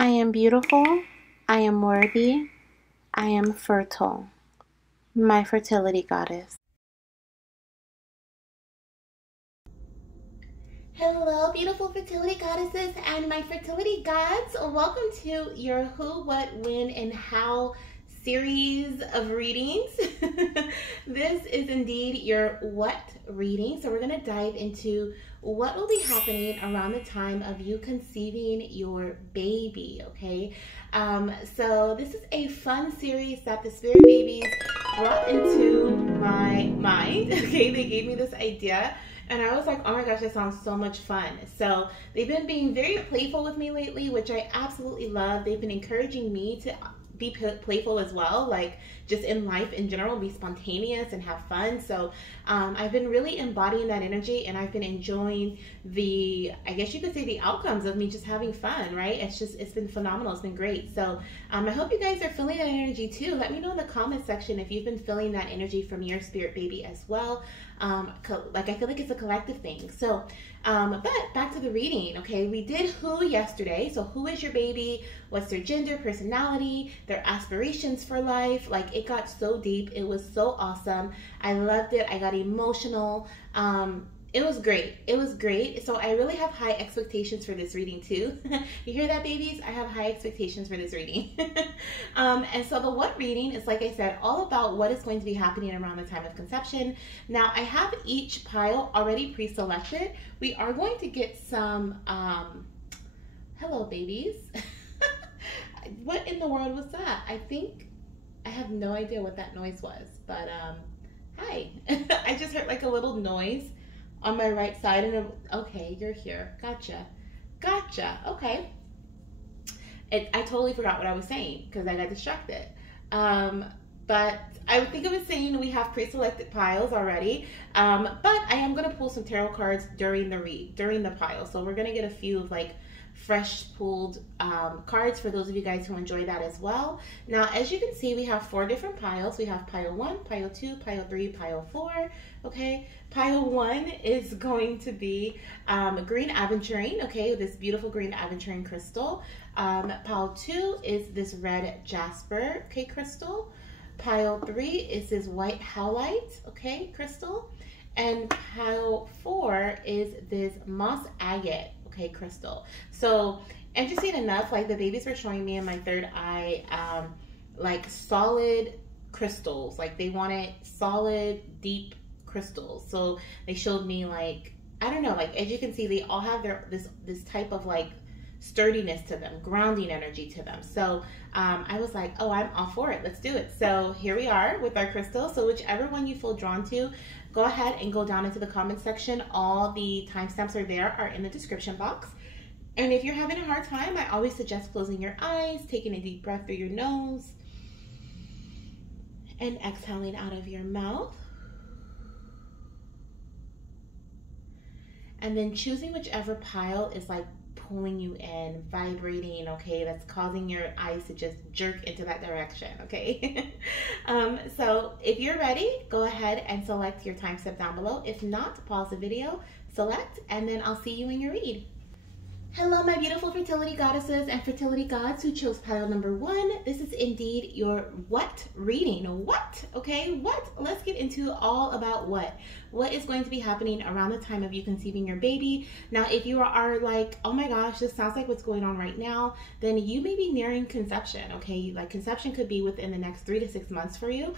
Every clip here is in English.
I am beautiful, I am worthy, I am fertile. My fertility goddess. Hello, beautiful fertility goddesses and my fertility gods. Welcome to your Who, What, When, and How series of readings. This is indeed your What reading. So we're going to dive into what will be happening around the time of you conceiving your baby, okay? So this is a fun series that the spirit babies brought into my mind, okay? They gave me this idea. And I was like, oh my gosh, that sounds so much fun. So they've been being very playful with me lately, which I absolutely love. They've been encouraging me to be playful as well, like just in life in general, be spontaneous and have fun. So I've been really embodying that energy, and I've been enjoying the, I guess you could say, the outcomes of me just having fun, right? It's been phenomenal. It's been great. So I hope you guys are feeling that energy too. Let me know in the comment section if you've been feeling that energy from your spirit baby as well. Like I feel like it's a collective thing. So but back to the reading, okay? We did who yesterday. So who is your baby? What's their gender, personality, their aspirations for life? Like, it got so deep. It was so awesome. I loved it. I got emotional. It was great. It was great. So I really have high expectations for this reading too. You hear that, babies? I have high expectations for this reading. And so the what reading is, like I said, all about what is going to be happening around the time of conception. Now, I have each pile already pre-selected. We are going to get some, hello, babies. What in the world was that? I have no idea what that noise was, but hi. I just heard like a little noise on my right side, and okay, you're here. Gotcha. Okay. I totally forgot what I was saying because I got distracted. But I think I was saying we have pre-selected piles already. But I am going to pull some tarot cards during the pile. So we're going to get a few of like fresh pulled cards for those of you guys who enjoy that as well. Now, as you can see, we have 4 different piles. We have pile 1, pile 2, pile 3, pile 4. Okay, pile 1 is going to be green Aventurine. Okay, this beautiful green Aventurine crystal. Pile 2 is this red Jasper, okay, crystal. Pile 3 is this white Howlite, okay, crystal. And pile 4 is this moss agate, okay, crystal. So interesting enough, like the babies were showing me in my third eye, like solid crystals, like they wanted solid, deep crystals. So they showed me, like, I don't know, like as you can see, they all have this type of like sturdiness to them, grounding energy to them. So I was like, oh, I'm all for it. Let's do it. So here we are with our crystal. So whichever one you feel drawn to, go ahead and go down into the comment section. All the timestamps are there, are in the description box. And if you're having a hard time, I always suggest closing your eyes, taking a deep breath through your nose, and exhaling out of your mouth. And then choosing whichever pile is like pulling you in, vibrating, okay, that's causing your eyes to just jerk into that direction, okay? So if you're ready, go ahead and select your time step down below. If not, pause the video, select, and then I'll see you in your read. Hello, my beautiful fertility goddesses and fertility gods who chose pile number 1. This is indeed your what reading. What? Okay, what? Let's get into all about what is going to be happening around the time of you conceiving your baby. Now, if you are like, oh my gosh, this sounds like what's going on right now, then you may be nearing conception, okay? Like conception could be within the next 3 to 6 months for you.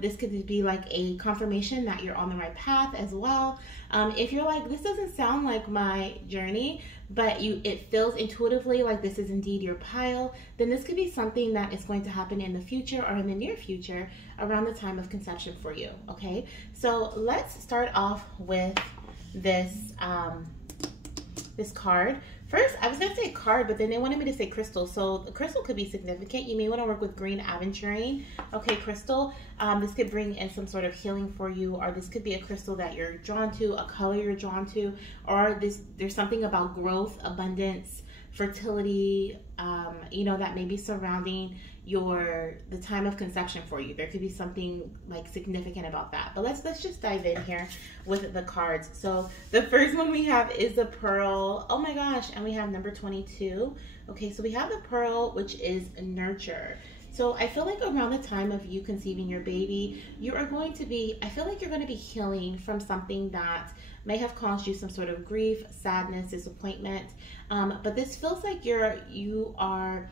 This could be like a confirmation that you're on the right path as well. If you're like, this doesn't sound like my journey, but it feels intuitively like this is indeed your pile, then this could be something that is going to happen in the future or in the near future around the time of conception for you, okay? So let's start off with this this card. First, I was gonna say card, but then they wanted me to say crystal. So the crystal could be significant. You may want to work with green Aventurine. Okay, crystal. This could bring in some sort of healing for you, or this could be a crystal that you're drawn to, a color you're drawn to, or there's something about growth, abundance, fertility, you know, that may be surrounding the time of conception for you. There could be something like significant about that. But let's just dive in here with the cards. So the first one we have is the Pearl. Oh my gosh, and we have number 22. Okay, so we have the Pearl, which is nurture. So I feel like around the time of you conceiving your baby, you are going to be, I feel like you're going to be healing from something that may have caused you some sort of grief, sadness, disappointment. But this feels like you are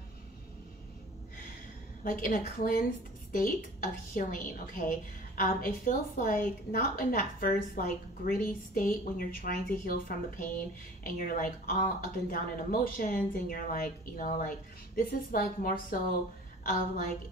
like in a cleansed state of healing, okay? It feels like not in that first like gritty state when you're trying to heal from the pain and you're like all up and down in emotions and you're like, you know, like this is like more so of like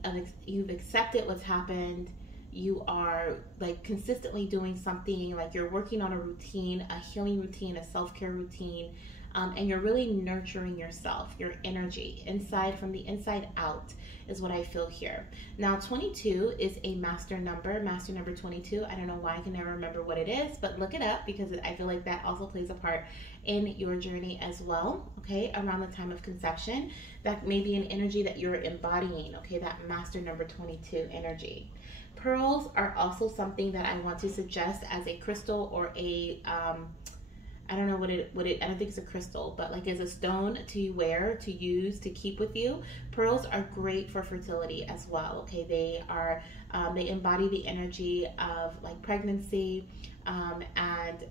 you've accepted what's happened. You are like consistently doing something, like you're working on a routine, a healing routine, a self-care routine, and you're really nurturing yourself, your energy inside, from the inside out is what I feel here. Now 22 is a master number 22. I don't know why I can never remember what it is, but look it up because I feel like that also plays a part in your journey as well, okay? Around the time of conception, that may be an energy that you're embodying, okay? That master number 22 energy. Pearls are also something that I want to suggest as a crystal or a I don't know what it I don't think it's a crystal, but like as a stone to wear, to use, to keep with you. Pearls are great for fertility as well, okay? They are they embody the energy of like pregnancy and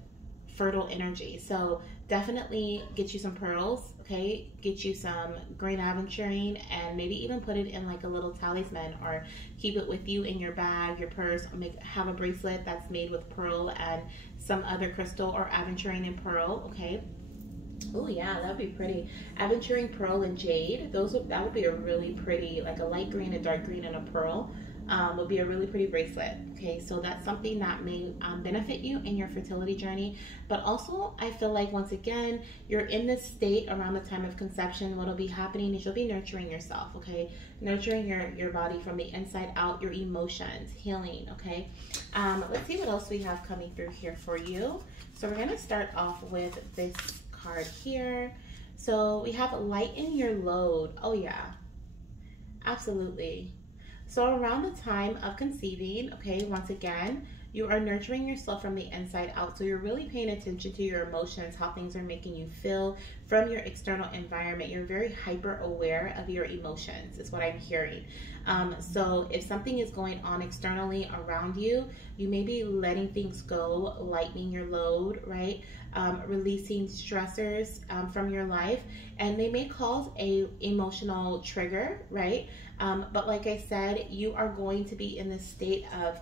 fertile energy. So definitely get you some pearls, okay? Get you some green aventurine and maybe even put it in like a little talisman or keep it with you in your bag, your purse, have a bracelet that's made with pearl and some other crystal or aventurine and pearl, okay? Oh yeah, that'd be pretty. Aventurine, pearl, and jade. That would be a really pretty, like a light green, a dark green, and a pearl. Would be a really pretty bracelet. Okay, so that's something that may benefit you in your fertility journey. But also, I feel like once again, you're in this state around the time of conception. What'll be happening is you'll be nurturing yourself. Okay, nurturing your body from the inside out, your emotions, healing. Okay, let's see what else we have coming through here for you. So we're gonna start off with this card here. So we have lighten your load. Oh yeah, absolutely. So around the time of conceiving, okay, once again, you are nurturing yourself from the inside out. So you're really paying attention to your emotions, how things are making you feel from your external environment. You're very hyper aware of your emotions is what I'm hearing. So if something is going on externally around you, you may be letting things go, lightening your load, right? Releasing stressors from your life, and they may cause a emotional trigger, right? But like I said, you are going to be in this state of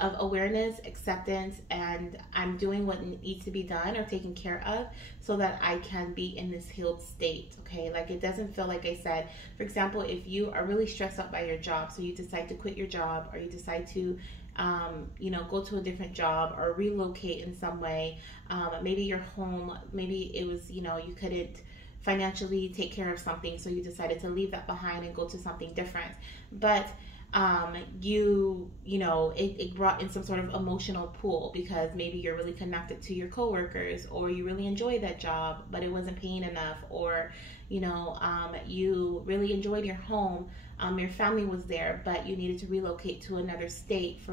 awareness, acceptance, and I'm doing what needs to be done or taken care of so that I can be in this healed state, okay? Like it doesn't feel, like I said, for example, if you are really stressed out by your job, so you decide to quit your job or you decide to you know, go to a different job or relocate in some way, maybe your home, maybe it was, you know, you couldn't financially take care of something, so you decided to leave that behind and go to something different. But you know, it brought in some sort of emotional pull because maybe you're really connected to your coworkers, or you really enjoy that job but it wasn't paying enough, or you know, you really enjoyed your home, your family was there, but you needed to relocate to another state for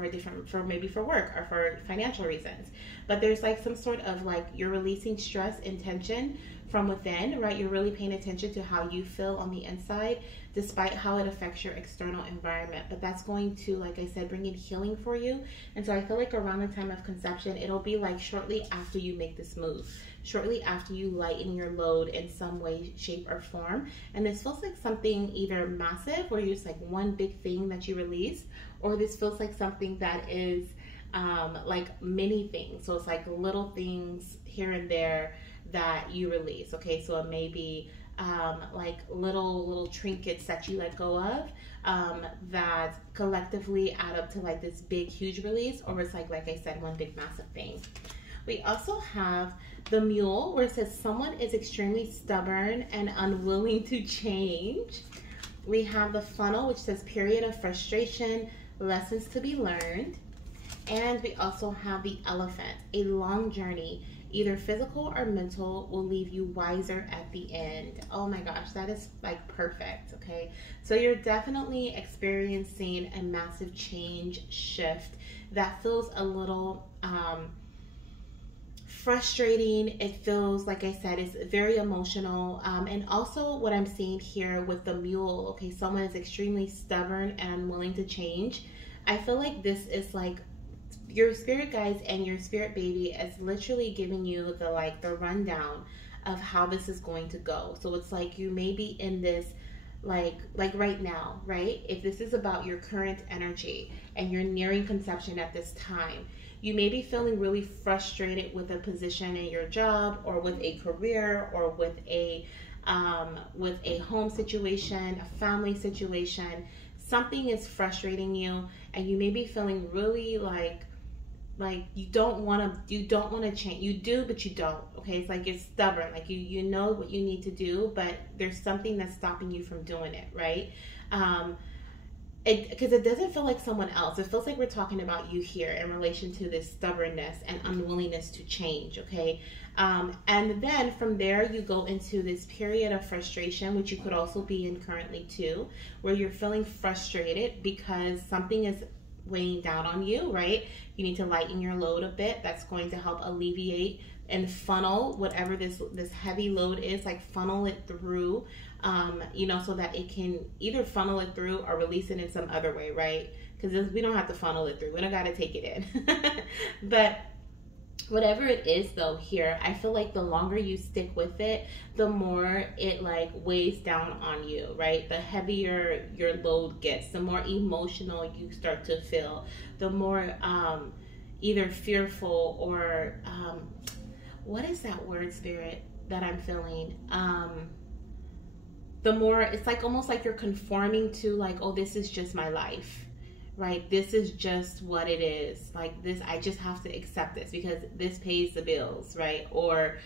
maybe for work or for financial reasons. But there's like some sort of like you're releasing stress and tension from within, right? You're really paying attention to how you feel on the inside despite how it affects your external environment. But that's going to, like I said, bring in healing for you. And so I feel like around the time of conception, it'll be like shortly after you make this move, shortly after you lighten your load in some way, shape, or form. And this feels like something either massive, where it's like one big thing that you release, or this feels like something that is like many things. So it's like little things here and there that you release, okay? So it may be like little trinkets that you let go of that collectively add up to like this big huge release, or it's like I said, one big massive thing. We also have the Mule, where it says someone is extremely stubborn and unwilling to change. We have the Funnel, which says period of frustration, lessons to be learned. And we also have the Elephant, a long journey either physical or mental, will leave you wiser at the end. Oh my gosh, that is like perfect, okay? So you're definitely experiencing a massive change shift that feels a little frustrating. It feels, like I said, it's very emotional. And also what I'm seeing here with the mule, okay, someone is extremely stubborn and unwilling to change. I feel like this is like your spirit guides and your spirit baby is literally giving you the rundown of how this is going to go. So it's like you may be in this like right now, right? If this is about your current energy and you're nearing conception at this time, you may be feeling really frustrated with a position in your job, or with a career, or with a home situation, a family situation. Something is frustrating you, and you may be feeling really like you don't want to change. You do, but you don't. Okay, it's like it's stubborn. Like you know what you need to do, but there's something that's stopping you from doing it, right? Because it doesn't feel like someone else. It feels like we're talking about you here in relation to this stubbornness and unwillingness to change, okay? And then from there, you go into this period of frustration, which you could also be in currently too, where you're feeling frustrated because something is weighing down on you, right? You need to lighten your load a bit. That's going to help alleviate and funnel whatever this heavy load is, like funnel it through, so that it can either funnel it through or release it in some other way, right? Because we don't have to funnel it through. We don't got to take it in. But whatever it is though here, I feel like the longer you stick with it, the more it like weighs down on you, right? The heavier your load gets, the more emotional you start to feel, the more either fearful or what is that word, spirit, that I'm feeling? The more it's like almost like you're conforming to like, oh, this is just my life, right? This is just what it is. Like this, I just have to accept this because this pays the bills, right? Or,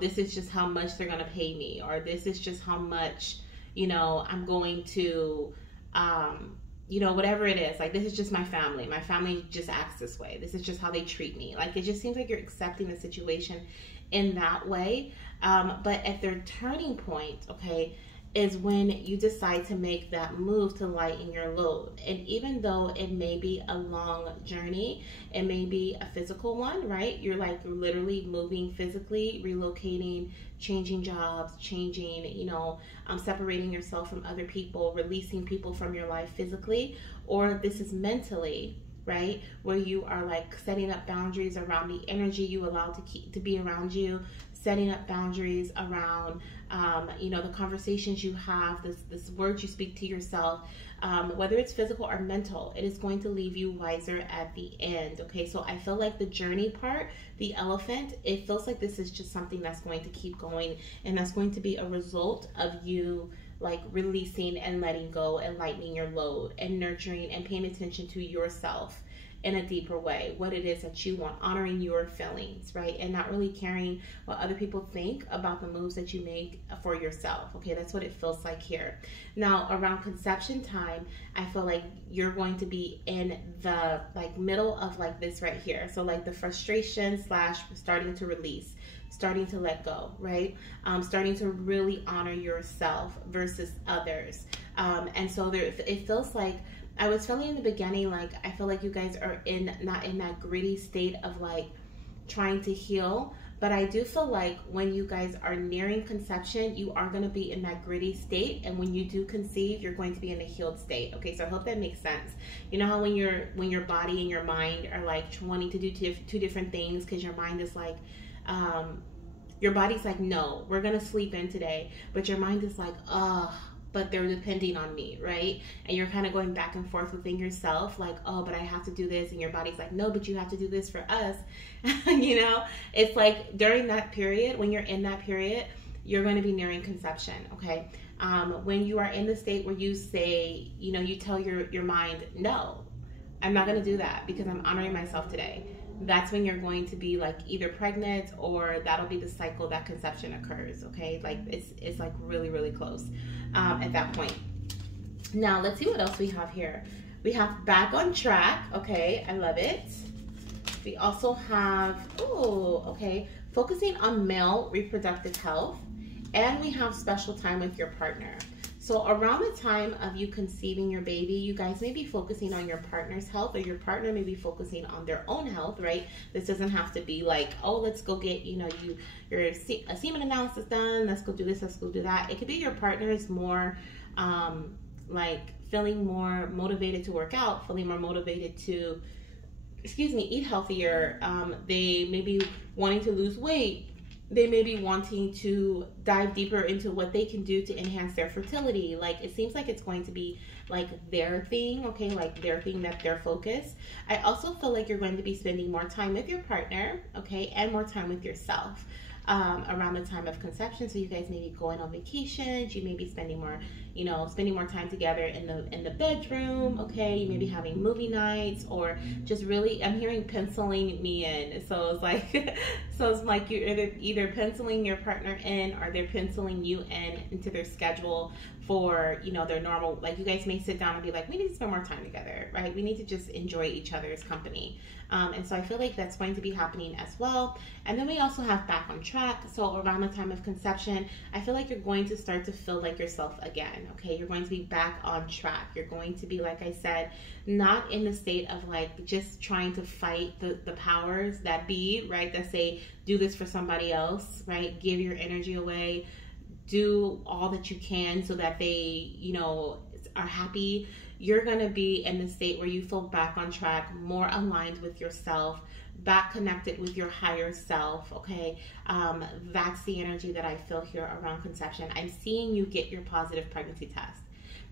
this is just how much they're going to pay me, or this is just how much, I'm going to, whatever it is. Like, this is just my family. My family just acts this way. This is just how they treat me. Like, it just seems like you're accepting the situation in that way. But at their turning point, okay, is when you decide to make that move to lighten your load. And even though it may be a long journey, it may be a physical one, right? You're literally moving physically, relocating, changing jobs, separating yourself from other people, releasing people from your life physically, or this is mentally, right? Where you are like setting up boundaries around the energy you allow to be around you, setting up boundaries around, the conversations you have, this words you speak to yourself, whether it's physical or mental, it is going to leave you wiser at the end, okay? So I feel like the journey part, the elephant, it feels like this is just something that's going to keep going, and that's going to be a result of you like releasing and letting go and lightening your load and nurturing and paying attention to yourself in a deeper way, what it is that you want, honoring your feelings, right? And not really caring what other people think about the moves that you make for yourself, okay? That's what it feels like here. Now, around conception time, I feel like you're going to be in the like middle of like this right here. So like the frustration / starting to release, starting to let go, right? Starting to really honor yourself versus others. And so it feels like, I was feeling in the beginning, like, I feel like you guys are not in that gritty state of like trying to heal, but I do feel like when you guys are nearing conception, you are going to be in that gritty state, and when you do conceive, you're going to be in a healed state. Okay, so I hope that makes sense. You know how when your body and your mind are like wanting to do two different things, because your mind is like, your body's like, no, we're going to sleep in today, but your mind is like, but they're depending on me, right? And you're kind of going back and forth within yourself, like, oh, but I have to do this. And your body's like, no, but you have to do this for us. It's like during that period, when you're in that period, you're going to be nearing conception, okay? When you are in the state where you say, you tell your mind, no, I'm not going to do that because I'm honoring myself today. That's when you're going to be like either pregnant, or that'll be the cycle that conception occurs, okay? Like it's like really, really close at that point. Now let's see what else we have here. We have back on track, okay? I love it. We also have, focusing on male reproductive health, and we have special time with your partner. So around the time of you conceiving your baby, you guys may be focusing on your partner's health, or your partner may be focusing on their own health, right? This doesn't have to be like, oh, let's go get, your semen analysis done. Let's go do this. Let's go do that. It could be your partner is more like feeling more motivated to work out, feeling more motivated to, eat healthier. They may be wanting to lose weight. They may be wanting to dive deeper into what they can do to enhance their fertility. Like, it seems like it's going to be like their thing, okay? Like their thing, that their focus. I also feel like you're going to be spending more time with your partner, okay? And more time with yourself around the time of conception. So you guys may be going on vacations. You may be spending more time together in the bedroom, okay? You may be having movie nights, or just really, I'm hearing penciling me in. So it's like you're either penciling your partner in, or they're penciling you in into their schedule for, their normal, like you guys may sit down and be like, we need to spend more time together, right? We need to just enjoy each other's company. And so I feel like that's going to be happening as well. And then we also have back on track. So around the time of conception, I feel like you're going to start to feel like yourself again, okay? You're going to be back on track. You're going to be, like I said, not in the state of like just trying to fight the powers that be, right? That say, do this for somebody else, right? Give your energy away. Do all that you can so that they, are happy. You're going to be in the state where you feel back on track, more aligned with yourself, back connected with your higher self, okay? That's the energy that I feel here around conception. I'm seeing you get your positive pregnancy test,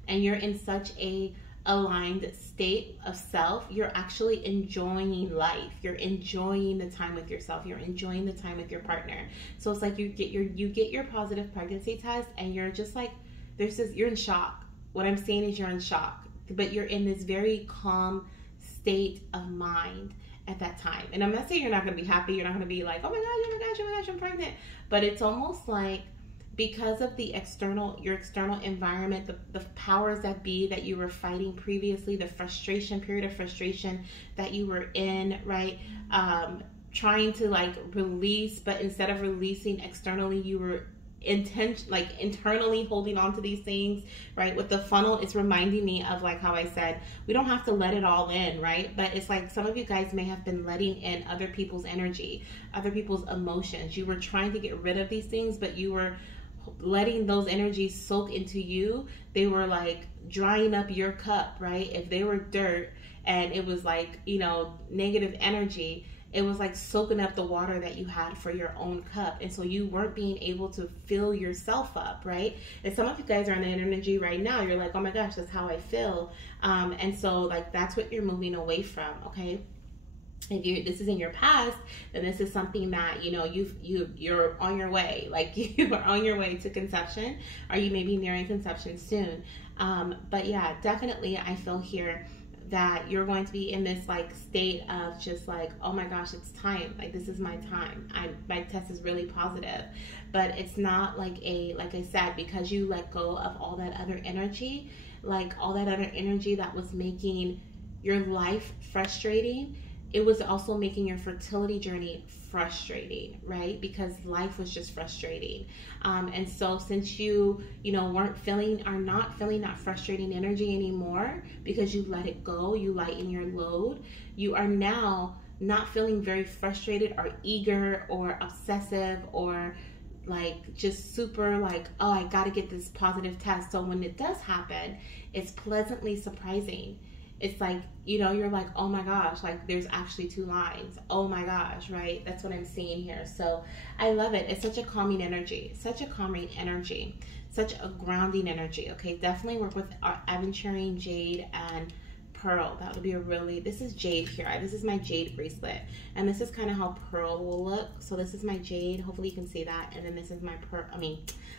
and you're in such a aligned state of self. You're actually enjoying life. You're enjoying the time with yourself. You're enjoying the time with your partner. So it's like you get your positive pregnancy test, and you're just like, you're in shock. What I'm saying is you're in shock, but you're in this very calm state of mind at that time. And I'm not saying you're not going to be happy. You're not going to be like, oh my gosh, I'm pregnant. But it's almost like, because of your external environment, the powers that be that you were fighting previously, the period of frustration that you were in, right? Trying to like release, but instead of releasing externally, you were internally holding on to these things, right? With the funnel, it's reminding me of like how I said, we don't have to let it all in, right? But it's like some of you guys may have been letting in other people's energy, other people's emotions. You were trying to get rid of these things, but you were letting those energies soak into you. They were like drying up your cup, right? If they were dirt and it was like, negative energy, it was like soaking up the water that you had for your own cup. And so you weren't being able to fill yourself up, right? And some of you guys are in that energy right now. You're like, oh my gosh, that's how I feel. And so like, that's what you're moving away from, okay? If this is in your past, then this is something that, you're on your way. Like you are on your way to conception, or you may be nearing conception soon. But yeah, definitely I feel here that you're going to be in this like state of just like, oh my gosh, it's time. Like, this is my time. My test is really positive, but it's not like I said, because you let go of all that other energy, like all that other energy that was making your life frustrating. It was also making your fertility journey frustrating, right? Because life was just frustrating. And so since you, are not feeling that frustrating energy anymore, because you let it go, you lighten your load, you are now not feeling very frustrated or eager or obsessive or like just super like, oh, I got to get this positive test. So when it does happen, it's pleasantly surprising. It's like, you're like, oh my gosh, like there's actually 2 lines. Oh my gosh, right? That's what I'm seeing here. So I love it. It's such a calming energy, such a grounding energy. Okay, definitely work with our Aventurine, Jade, and Pearl. That would be this is Jade here. This is my Jade bracelet. And this is kind of how Pearl will look. So this is my Jade. Hopefully you can see that. And then this is my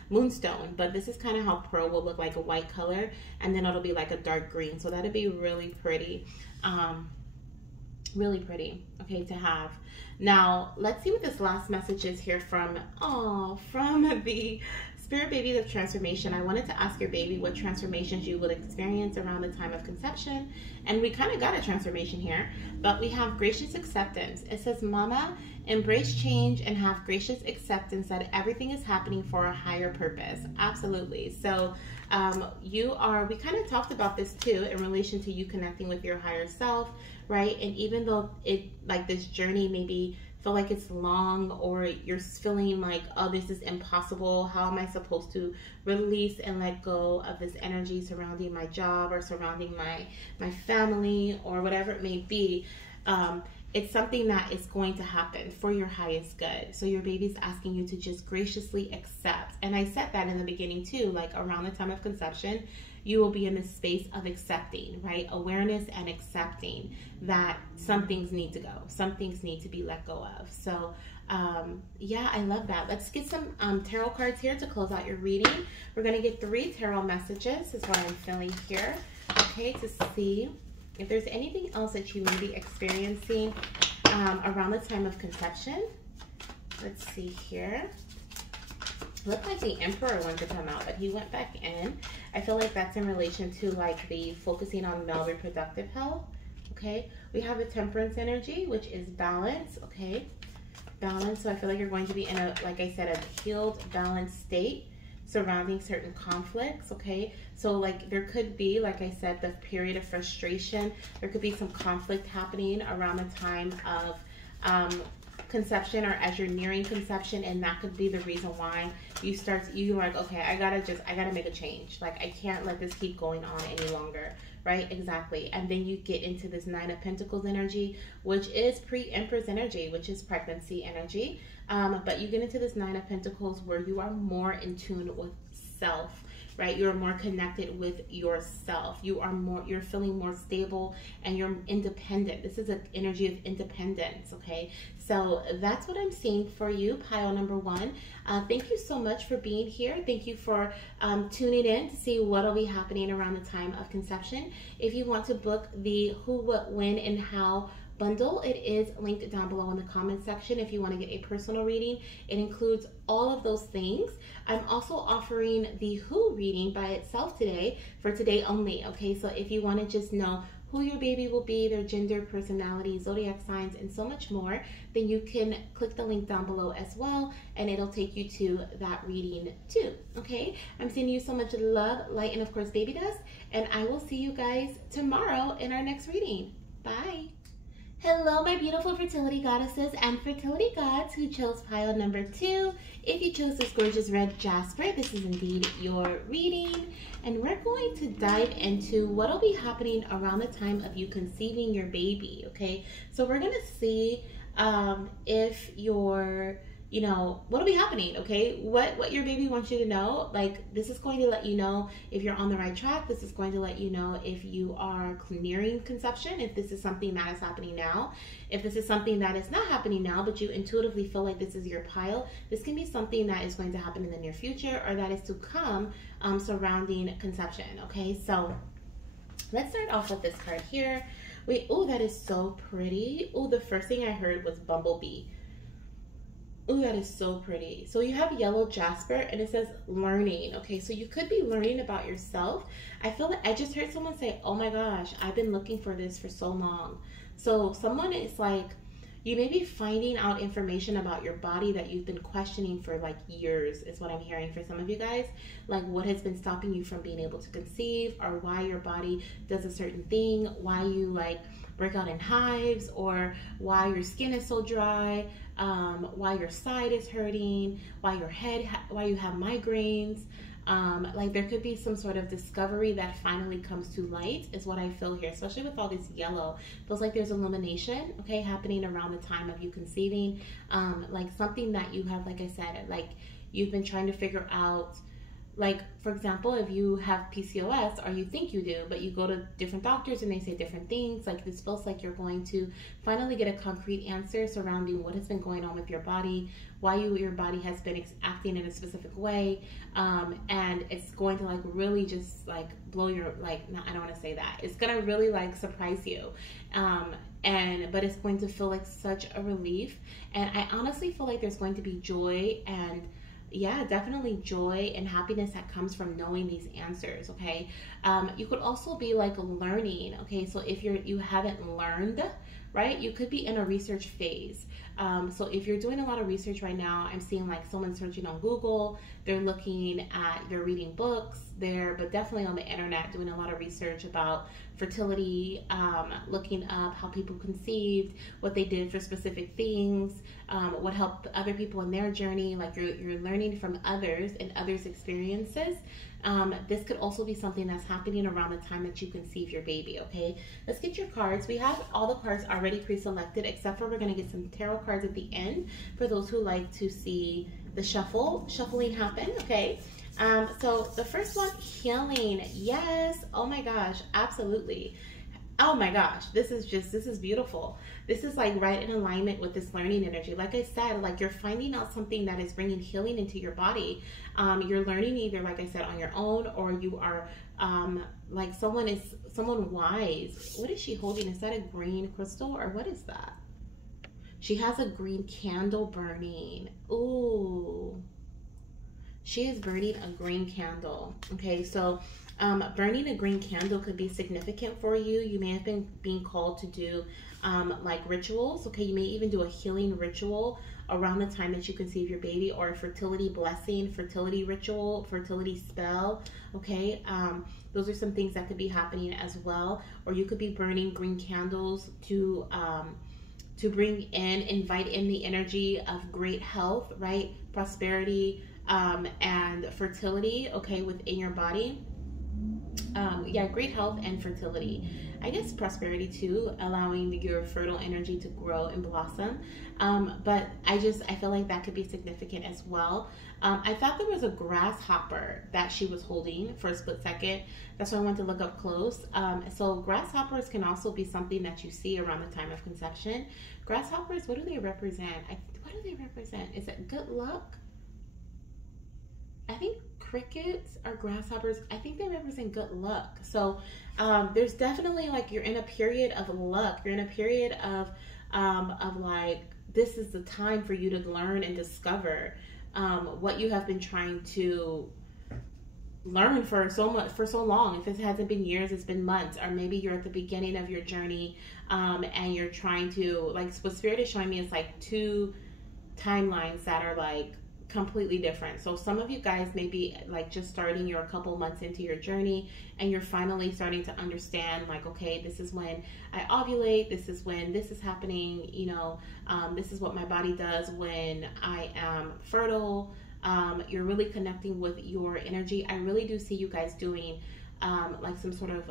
Moonstone. But this is kind of how Pearl will look, like a white color. And then it'll be like a dark green. So that'd be really pretty. Really pretty, okay, to have. Now, let's see what this last message is here from the Spirit Babies of Transformation. I wanted to ask your baby what transformations you will experience around the time of conception. And we kind of got a transformation here, but we have gracious acceptance. It says, Mama, Embrace change and have gracious acceptance that everything is happening for a higher purpose. Absolutely. So we kind of talked about this too in relation to you connecting with your higher self, right? And even though this journey maybe feel like it's long, or you're feeling like, oh, this is impossible, how am I supposed to release and let go of this energy surrounding my job or surrounding my family or whatever it may be, it's something that is going to happen for your highest good. So your baby's asking you to just graciously accept. And I said that in the beginning too, like around the time of conception, you will be in this space of accepting, right? Awareness and accepting that some things need to go. Some things need to be let go of. So yeah, I love that. Let's get some tarot cards here to close out your reading. We're going to get 3 tarot messages is what I'm feeling here, okay, to see if there's anything else that you may be experiencing around the time of conception. Let's see here. Looked like the Emperor wanted to come out, but he went back in. I feel like that's in relation to like the focusing on male reproductive health. Okay, we have a Temperance energy, which is balance. Okay, balance. So I feel like you're going to be in a, like I said, a healed, balanced state surrounding certain conflicts. Okay, so like there could be, like I said, the period of frustration. There could be some conflict happening around the time of conception, or as you're nearing conception, and that could be the reason why you're like, okay, I gotta make a change. Like, I can't let this keep going on any longer, right? Exactly. And then you get into this 9 of Pentacles energy, which is pre-Empress energy, which is pregnancy energy. But you get into this 9 of Pentacles where you are more in tune with self, right? You're more connected with yourself. You're feeling more stable, and you're independent. This is an energy of independence, okay? So that's what I'm seeing for you, pile number 1. Thank you so much for being here. Thank you for tuning in to see what will be happening around the time of conception. If you want to book the Who, What, When, and How bundle, it is linked down below in the comment section. If you want to get a personal reading, it includes all of those things. I'm also offering the Who reading by itself today, for today only. Okay, so if you want to just know who your baby will be, their gender, personality, zodiac signs, and so much more, then you can click the link down below as well, and it'll take you to that reading too. Okay, I'm sending you so much love, light, and of course baby dust, and I will see you guys tomorrow in our next reading. Bye. Hello, my beautiful fertility goddesses and fertility gods who chose pile number 2. If you chose this gorgeous Red Jasper, this is indeed your reading. And we're going to dive into what will be happening around the time of you conceiving your baby, okay? So we're going to see if you're, what'll be happening, okay? What your baby wants you to know. Like, this is going to let you know if you're on the right track. This is going to let you know if you are nearing conception, if this is something that is happening now. If this is something that is not happening now, but you intuitively feel like this is your pile, this can be something that is going to happen in the near future, or that is to come surrounding conception, okay? So let's start off with this card here. Wait, oh, that is so pretty. Oh, the first thing I heard was bumblebee. Oh, that is so pretty. So you have yellow jasper, and it says learning. Okay, so you could be learning about yourself. I feel like I just heard someone say, oh my gosh, I've been looking for this for so long. So someone is like, you may be finding out information about your body that you've been questioning for like years, is what I'm hearing for some of you guys. Like, what has been stopping you from being able to conceive, or why your body does a certain thing, why you like break out in hives, or why your skin is so dry, why your side is hurting, why your head, why you have migraines. Like, there could be some sort of discovery that finally comes to light, is what I feel here, especially with all this yellow. Feels like there's illumination, okay, happening around the time of you conceiving. Like something that you have, like I said, like you've been trying to figure out. Like, for example, if you have PCOS, or you think you do, but you go to different doctors and they say different things, like this feels like you're going to finally get a concrete answer surrounding what has been going on with your body, why your body has been acting in a specific way, and it's going to like really just like blow your, like, no, I don't want to say that. It's going to really like surprise you. But it's going to feel like such a relief. And I honestly feel like there's going to be joy, and yeah, definitely joy and happiness that comes from knowing these answers, okay? You could also be like learning, okay? So if you haven't learned, right, you could be in a research phase. So if you're doing a lot of research right now, I'm seeing like someone searching on Google, they're looking at, they're reading books, but definitely on the internet doing a lot of research about fertility, looking up how people conceived, what they did for specific things, what helped other people in their journey. Like you're learning from others and others' experiences. This could also be something that's happening around the time that you conceive your baby, okay? Let's get your cards. We have all the cards already pre-selected, except for we're going to get some tarot cards at the end for those who like to see the shuffling happen, okay? So the first one, healing. Yes. Oh my gosh. Absolutely. Oh my gosh. This is beautiful. This is like right in alignment with this learning energy. Like I said, like you're finding out something that is bringing healing into your body. You're learning either, like I said, on your own, or you are like someone wise. What is she holding? Is that a green crystal or what is that? She has a green candle burning. Ooh. She is burning a green candle. Okay, so burning a green candle could be significant for you. You may have been being called to do like rituals. Okay, you may even do a healing ritual around the time that you conceive your baby, or a fertility blessing, fertility ritual, fertility spell. Okay, those are some things that could be happening as well. Or you could be burning green candles to invite in the energy of great health, right? Prosperity, and fertility, okay, within your body. Yeah, great health and fertility. I guess prosperity too, allowing your fertile energy to grow and blossom. But I feel like that could be significant as well. I thought there was a grasshopper that she was holding for a split second. That's why I wanted to look up close. So grasshoppers can also be something that you see around the time of conception. Grasshoppers, what do they represent? What do they represent? Is it good luck? I think crickets or grasshoppers, I think they represent good luck. So there's definitely like you're in a period of luck. You're in a period of like this is the time for you to learn and discover what you have been trying to learn for so long. If it hasn't been years, it's been months, or maybe you're at the beginning of your journey and you're trying to, like, what Spirit is showing me is like two timelines that are like completely different. So some of you guys may be like just starting, you're a couple months into your journey and you're finally starting to understand, like, okay, this is when I ovulate, this is when this is happening, you know, this is what my body does when I am fertile. You're really connecting with your energy. I really do see you guys doing like some sort of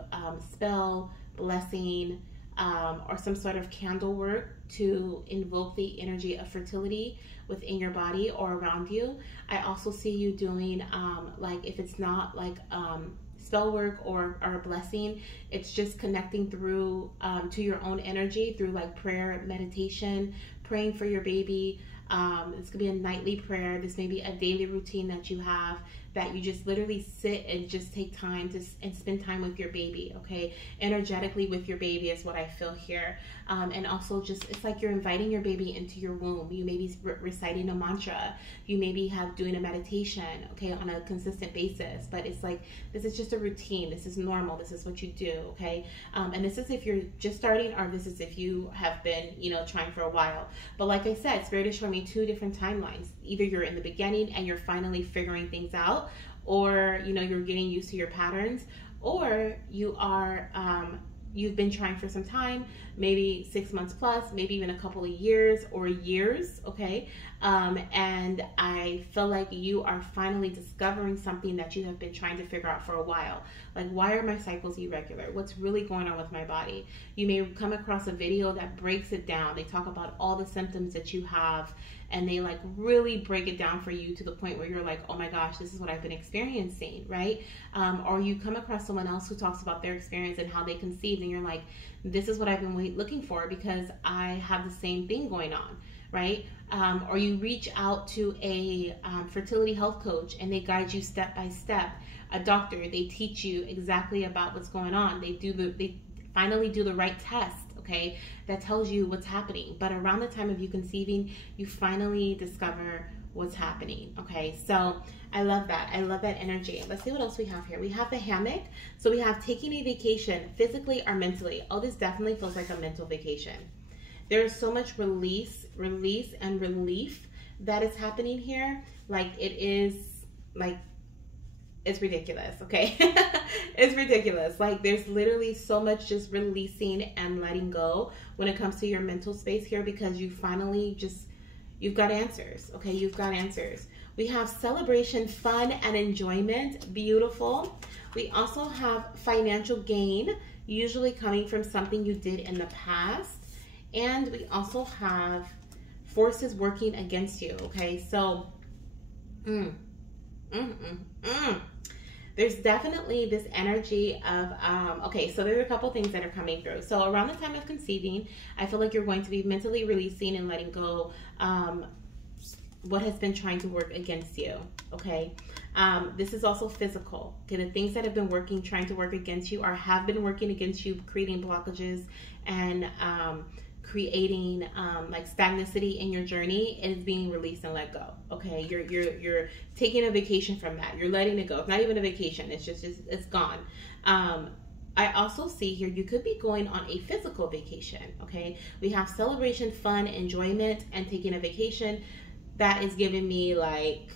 spell, blessing, or some sort of candle work to invoke the energy of fertility within your body or around you. I also see you doing like, if it's not like spell work or a blessing, it's just connecting through to your own energy through like prayer, meditation, praying for your baby. This could be a nightly prayer. This may be a daily routine that you have, that you just literally sit and just take time to and spend time with your baby, okay? Energetically with your baby is what I feel here. And also just, it's like you're inviting your baby into your womb. You may be reciting a mantra. You may be doing a meditation, okay, on a consistent basis. But it's like, this is just a routine. This is normal. This is what you do, okay? And this is if you're just starting, or this is if you have been, you know, trying for a while. But like I said, Spirit is showing me two different timelines. Either you're in the beginning and you're finally figuring things out, or, you know, you're getting used to your patterns, or you are you've been trying for some time, maybe 6 months plus, maybe even a couple of years or years, okay? And I feel like you are finally discovering something that you have been trying to figure out for a while. Like, why are my cycles irregular? What's really going on with my body? You may come across a video that breaks it down. They talk about all the symptoms that you have, and they like really break it down for you to the point where you're like, oh my gosh, this is what I've been experiencing, right? Or you come across someone else who talks about their experience and how they conceived, and you're like, this is what I've been looking for because I have the same thing going on, right? Or you reach out to a fertility health coach and they guide you step by step. A doctor, they teach you exactly about what's going on. They finally do the right test, okay, that tells you what's happening. But around the time of you conceiving, you finally discover what's happening, okay? So I love that. I love that energy. Let's see what else we have here. We have the hammock. So we have taking a vacation, physically or mentally. Oh, this definitely feels like a mental vacation. There's so much release and relief that is happening here. Like it is like, it's ridiculous, okay? It's ridiculous. Like there's literally so much just releasing and letting go when it comes to your mental space here, because you finally you've got answers, okay? You've got answers. We have celebration, fun, and enjoyment. Beautiful. We also have financial gain, usually coming from something you did in the past. And we also have forces working against you, okay? So, there's definitely this energy of, okay, so there's a couple things that are coming through. So around the time of conceiving, I feel like you're going to be mentally releasing and letting go what has been trying to work against you, okay? This is also physical, okay? The things that have been trying to work against you, or have been working against you, creating blockages and creating like stagnancy in your journey, is being released and let go, okay? You're taking a vacation from that. You're letting it go. It's not even a vacation. It's just it's gone. I also see here you could be going on a physical vacation, okay? We have celebration, fun, enjoyment, and taking a vacation. That is giving me like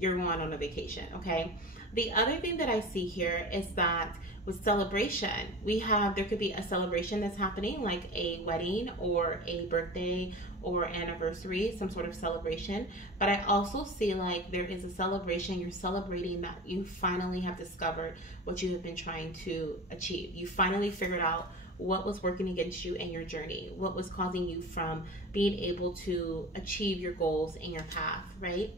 you're going on a vacation, okay? The other thing that I see here is that with celebration, there could be a celebration that's happening, like a wedding or a birthday or anniversary, some sort of celebration. But I also see like there is a celebration, you're celebrating that you finally have discovered what you have been trying to achieve. You finally figured out what was working against you in your journey, what was causing you from being able to achieve your goals in your path, right?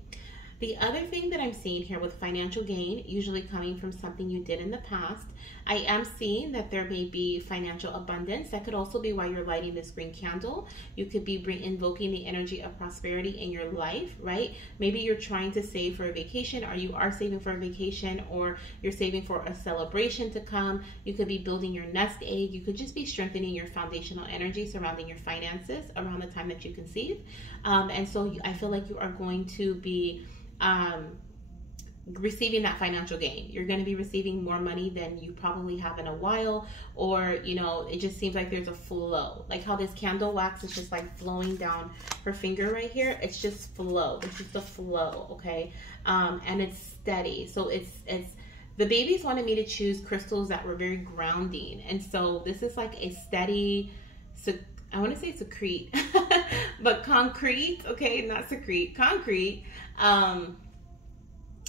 The other thing that I'm seeing here with financial gain, usually coming from something you did in the past, I am seeing that there may be financial abundance. That could also be why you're lighting this green candle. You could be invoking the energy of prosperity in your life, right? Maybe you're trying to save for a vacation, or you are saving for a vacation, or you're saving for a celebration to come. You could be building your nest egg. You could just be strengthening your foundational energy surrounding your finances around the time that you conceive. And so I feel like you are going to be receiving that financial gain. You're going to be receiving more money than you probably have in a while, or it just seems like there's a flow, like how this candle wax is just like flowing down her finger right here. It's just flow. It's just a flow, okay? And it's steady. So it's the babies wanted me to choose crystals that were very grounding, and so this is like a steady, I want to say secrete, but concrete, okay, not secrete, concrete.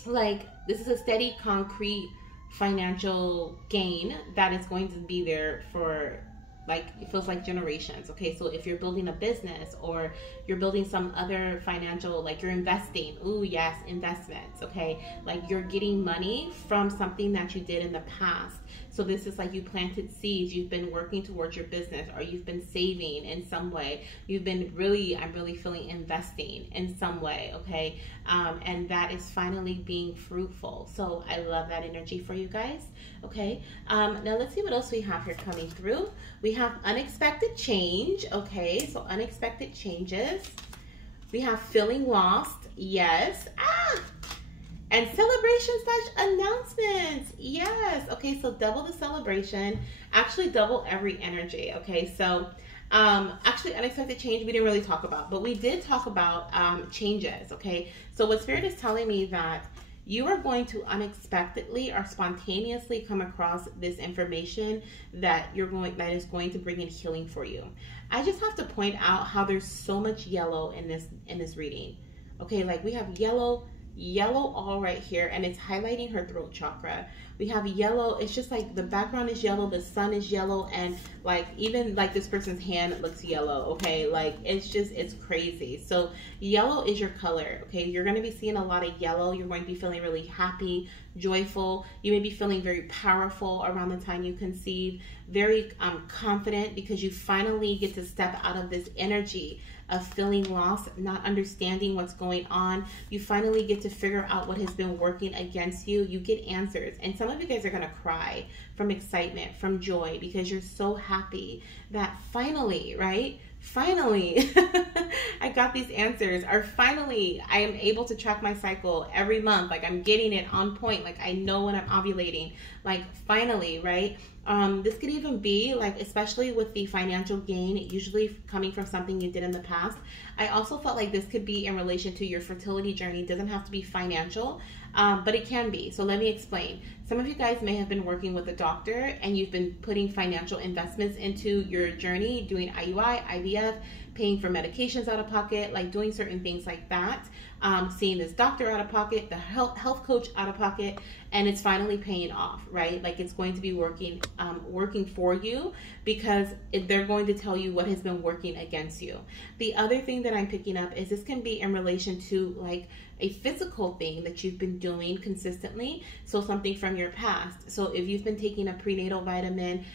Like this is a steady, concrete financial gain that is going to be there for, like, it feels like generations, okay? So if you're building a business or you're building some other financial, like you're investing, ooh, yes, investments, okay? Like you're getting money from something that you did in the past. So this is like you planted seeds, you've been working towards your business, or you've been saving in some way. You've been I'm really feeling investing in some way, okay? And that is finally being fruitful. So I love that energy for you guys, okay? Now let's see what else we have here coming through. We have unexpected change, okay? So unexpected changes. We have feeling lost, yes. And celebration/announcements. Yes. Okay, so double the celebration. Actually, double every energy. Okay, so actually, unexpected change we didn't really talk about, but we did talk about changes. Okay, so what Spirit is telling me that you are going to unexpectedly or spontaneously come across this information that is going to bring in healing for you. I just have to point out how there's so much yellow in this reading. Okay, like we have yellow all right here, and it's highlighting her throat chakra. We have yellow, it's just like the background is yellow, the sun is yellow, and like even like this person's hand looks yellow, okay? Like it's crazy. So yellow is your color, okay? You're going to be seeing a lot of yellow. You're going to be feeling really happy, joyful. You may be feeling very powerful around the time you conceive, very confident, because you finally get to step out of this energy of feeling lost, not understanding what's going on. You finally get to figure out what has been working against you. You get answers. And some of you guys are going to cry from excitement, from joy, because you're so happy that finally, right? Finally, I got these answers. Or finally, I am able to track my cycle every month. Like I'm getting it on point. Like I know when I'm ovulating. Like finally, right? This could even be like, especially with the financial gain, usually coming from something you did in the past. I also felt like this could be in relation to your fertility journey. It doesn't have to be financial, but it can be. So let me explain. Some of you guys may have been working with a doctor and you've been putting financial investments into your journey, doing IUI, IVF, paying for medications out of pocket, like doing certain things like that. Seeing this doctor out of pocket, the health coach out of pocket, and it's finally paying off, right? Like it's going to be working for you, because they're going to tell you what has been working against you. The other thing that I'm picking up is this can be in relation to like a physical thing that you've been doing consistently. So something from your past. So if you've been taking a prenatal vitamin,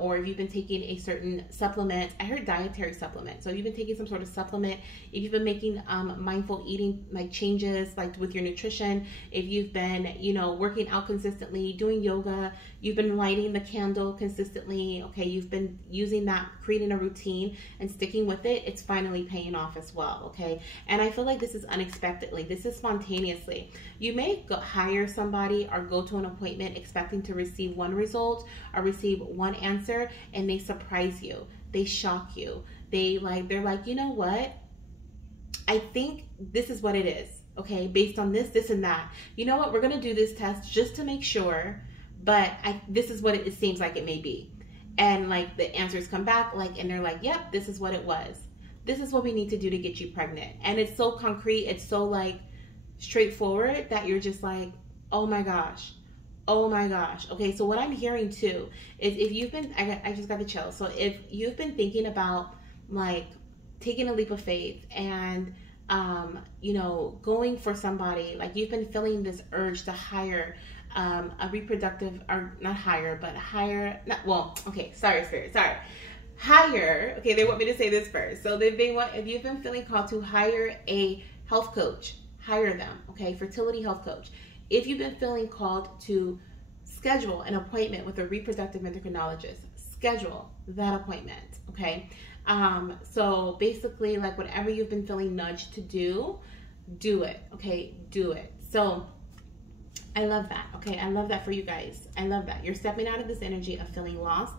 or if you've been taking a certain supplement, I heard dietary supplement. So if you've been taking some sort of supplement, if you've been making mindful eating like changes like with your nutrition, if you've been, you know, working out consistently, doing yoga, you've been lighting the candle consistently, okay, you've been using that, creating a routine and sticking with it, it's finally paying off as well, okay? And I feel like this is unexpectedly, this is spontaneously. You may hire somebody or go to an appointment expecting to receive one result or receive one answer, and they surprise you, they shock you, they're like, you know what, I think this is what it is, okay, based on this, this, and that. You know what, we're gonna do this test just to make sure, but this is what it seems like it may be. And like the answers come back, like, and they're like, yep, this is what it was. This is what we need to do to get you pregnant. And it's so concrete, it's so like straightforward that you're just like, oh my gosh. Oh my gosh. Okay, so what I'm hearing too is if you've been, I just got the chill. So if you've been thinking about like taking a leap of faith and, you know, going for somebody, like you've been feeling this urge to hire a reproductive, or not hire, but hire, not, well, okay, sorry, spirit, sorry. Hire, okay, they want me to say this first. So they want, if you've been feeling called to hire a health coach, hire them, okay, fertility health coach. If you've been feeling called to schedule an appointment with a reproductive endocrinologist, schedule that appointment, okay? So basically, like whatever you've been feeling nudged to do it, okay? Do it. So I love that, okay? I love that for you guys. I love that. You're stepping out of this energy of feeling lost,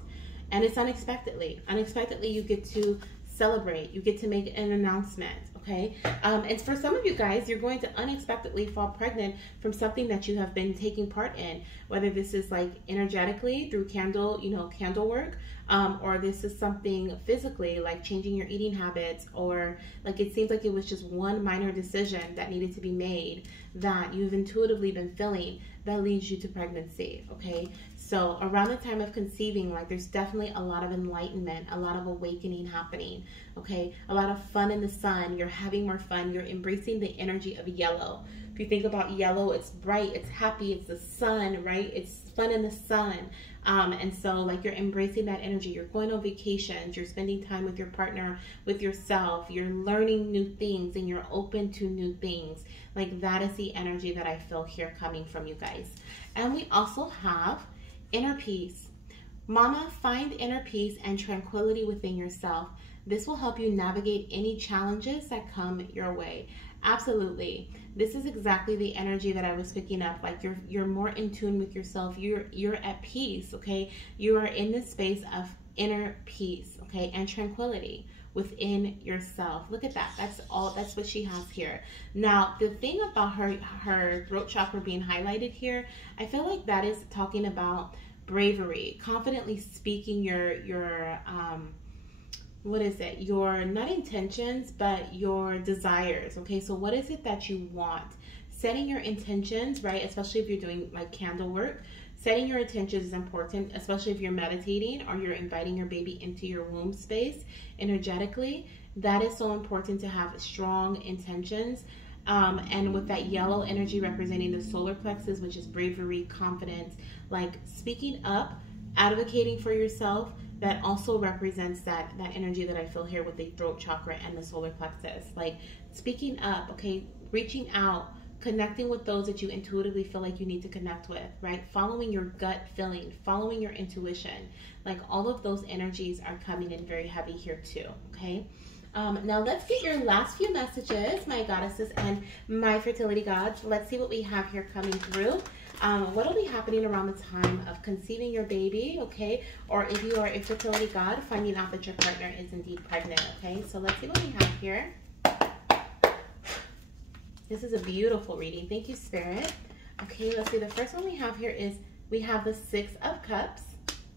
and it's unexpectedly. Unexpectedly, you get to celebrate. You get to make an announcement, okay? And for some of you guys, you're going to unexpectedly fall pregnant from something that you have been taking part in, whether this is like energetically through candle, you know, candle work, or this is something physically like changing your eating habits, or like it seems like it was just one minor decision that needed to be made that you've intuitively been feeling that leads you to pregnancy, okay? So around the time of conceiving, like there's definitely a lot of enlightenment, a lot of awakening happening, okay? A lot of fun in the sun. You're having more fun. You're embracing the energy of yellow. If you think about yellow, it's bright, it's happy, it's the sun, right? It's fun in the sun. And so like you're embracing that energy. You're going on vacations, you're spending time with your partner, with yourself, you're learning new things, and you're open to new things. Like that is the energy that I feel here coming from you guys. And we also have inner peace. Mama, find inner peace and tranquility within yourself. This will help you navigate any challenges that come your way. Absolutely. This is exactly the energy that I was picking up. Like you're more in tune with yourself. You're at peace, okay? You are in this space of inner peace, okay? And tranquility within yourself. Look at that. That's what she has here. Now, the thing about her throat chakra being highlighted here, I feel like that is talking about bravery, confidently speaking your what is it? Your, not intentions, but your desires, okay? So what is it that you want? Setting your intentions, right? Especially if you're doing like candle work, setting your intentions is important, especially if you're meditating or you're inviting your baby into your womb space energetically. That is so important to have strong intentions. And with that yellow energy representing the solar plexus, which is bravery, confidence, like speaking up, advocating for yourself, that also represents that energy that I feel here with the throat chakra and the solar plexus. Like speaking up, okay, reaching out, connecting with those that you intuitively feel like you need to connect with, right? Following your gut feeling, following your intuition. Like all of those energies are coming in very heavy here too, okay? Now let's get your last few messages, my goddesses and my fertility gods. Let's see what we have here coming through. what will be happening around the time of conceiving your baby, okay? Or if you are a fertility god, finding out that your partner is indeed pregnant, okay? So let's see what we have here. This is a beautiful reading. Thank you, Spirit. Okay, let's see. The first one we have here is we have the Six of Cups,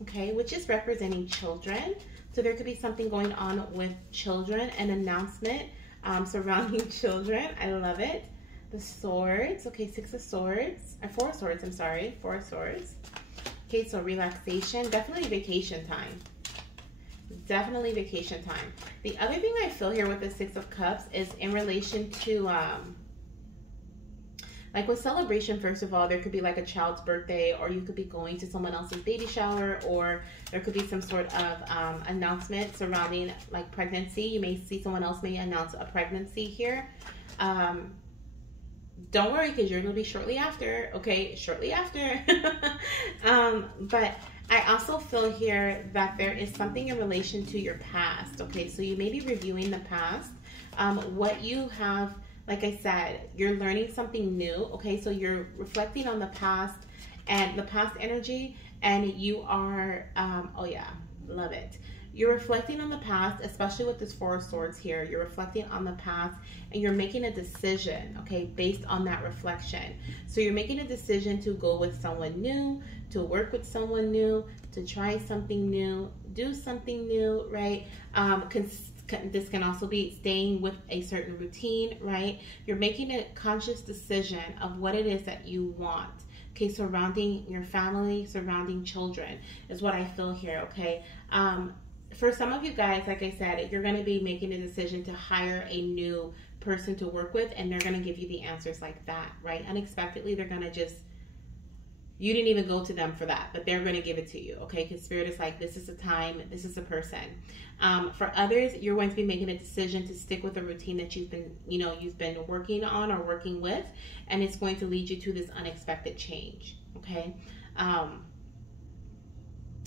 okay, which is representing children. So there could be something going on with children, an announcement surrounding children. I love it. The Swords, okay, Six of Swords, or Four of Swords, I'm sorry, Four of Swords. Okay, so relaxation, definitely vacation time. Definitely vacation time. The other thing I feel here with the Six of Cups is in relation to, like with celebration, first of all, there could be like a child's birthday, or you could be going to someone else's baby shower, or there could be some sort of announcement surrounding like pregnancy. You may see someone else may announce a pregnancy here. Don't worry, because yours will be shortly after, okay? Shortly after. But I also feel here that there is something in relation to your past, okay? So you may be reviewing the past, what you have. Like I said, you're learning something new, okay? So you're reflecting on the past and the past energy, and you are, oh yeah, love it. You're reflecting on the past, especially with this Four of Swords here. You're reflecting on the past, and you're making a decision, okay, based on that reflection. So you're making a decision to go with someone new, to work with someone new, to try something new, do something new, right? This can also be staying with a certain routine, right? You're making a conscious decision of what it is that you want, okay? Surrounding your family, surrounding children is what I feel here, okay? For some of you guys, like I said, you're going to be making a decision to hire a new person to work with, and they're going to give you the answers like that, right? Unexpectedly, they're going to just, you didn't even go to them for that, but they're going to give it to you, okay? Because Spirit is like, this is the time, this is the person. For others, you're going to be making a decision to stick with a routine that you've been, you've been working on or working with, and it's going to lead you to this unexpected change, okay?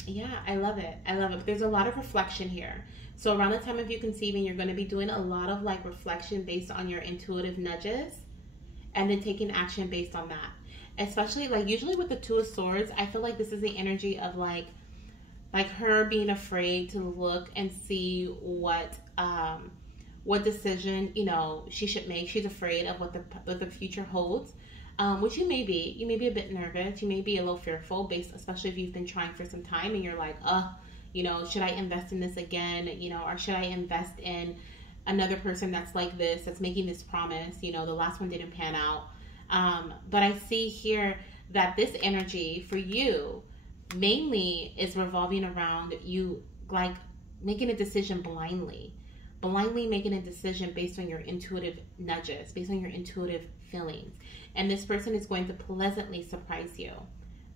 Yeah, I love it. I love it. But there's a lot of reflection here. So around the time of you conceiving, you're going to be doing a lot of like reflection based on your intuitive nudges, and then taking action based on that. Especially like usually with the Two of Swords, I feel like this is the energy of like her being afraid to look and see what decision she should make. She's afraid of what the future holds, which you may be. You may be a bit nervous. You may be a little fearful, especially if you've been trying for some time and you're like, should I invest in this again? Or should I invest in another person that's like this, that's making this promise? The last one didn't pan out. But I see here that this energy for you mainly is revolving around you like making a decision blindly making a decision based on your intuitive nudges, based on your intuitive feelings. And this person is going to pleasantly surprise you,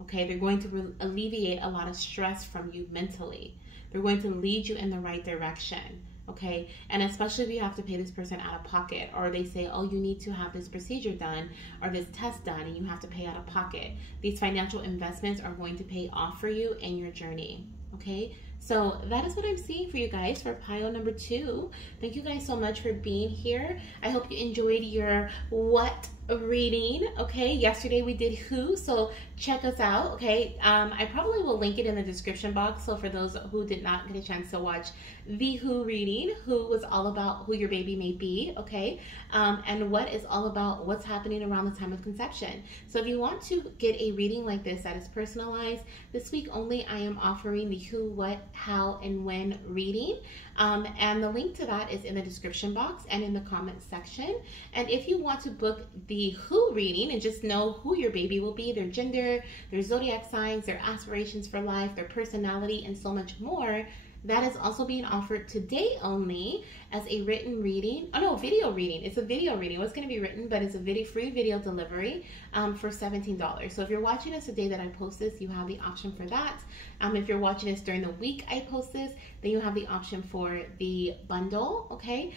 okay? They're going to alleviate a lot of stress from you mentally. They're going to lead you in the right direction. Okay, and especially if you have to pay this person out of pocket, or they say, oh, you need to have this procedure done or this test done and you have to pay out of pocket. These financial investments are going to pay off for you in your journey. Okay, so that is what I'm seeing for you guys for pile number 2. Thank you guys so much for being here. I hope you enjoyed your what reading. Okay, yesterday we did who, so check us out. Okay, I probably will link it in the description box, so for those who did not get a chance to watch the who reading, who was all about who your baby may be, okay, and what is all about what's happening around the time of conception. So if you want to get a reading like this that is personalized, this week only I am offering the who, what, how, and when reading, and the link to that is in the description box and in the comments section. And if you want to book the who reading and just know who your baby will be, their gender, their zodiac signs, their aspirations for life, their personality, and so much more, that is also being offered today only as a written reading. Oh no, video reading. It's a video reading. It was going to be written, but it's a free video delivery for $17. So if you're watching this the day that I post this, you have the option for that. If you're watching this during the week I post this, then you have the option for the bundle, okay?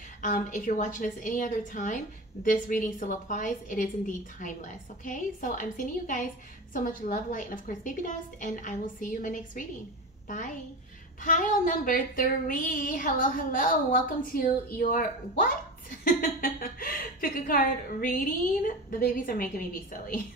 If you're watching this any other time, this reading still applies. It is indeed timeless, okay? So I'm sending you guys so much love, light, and of course baby dust, and I will see you in my next reading. Bye. Pile number 3. Hello, hello. Welcome to your what? pick a card reading. The babies are making me be silly.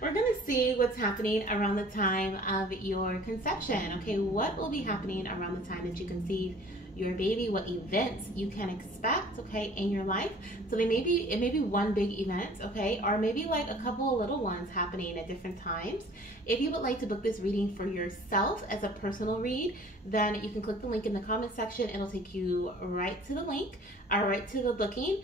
We're going to see what's happening around the time of your conception. Okay, what will be happening around the time that you conceive your baby, what events you can expect, okay, in your life. So it may be one big event, okay, or maybe like a couple of little ones happening at different times. If you would like to book this reading for yourself as a personal read, then you can click the link in the comment section. It'll take you right to the link, or right to the booking.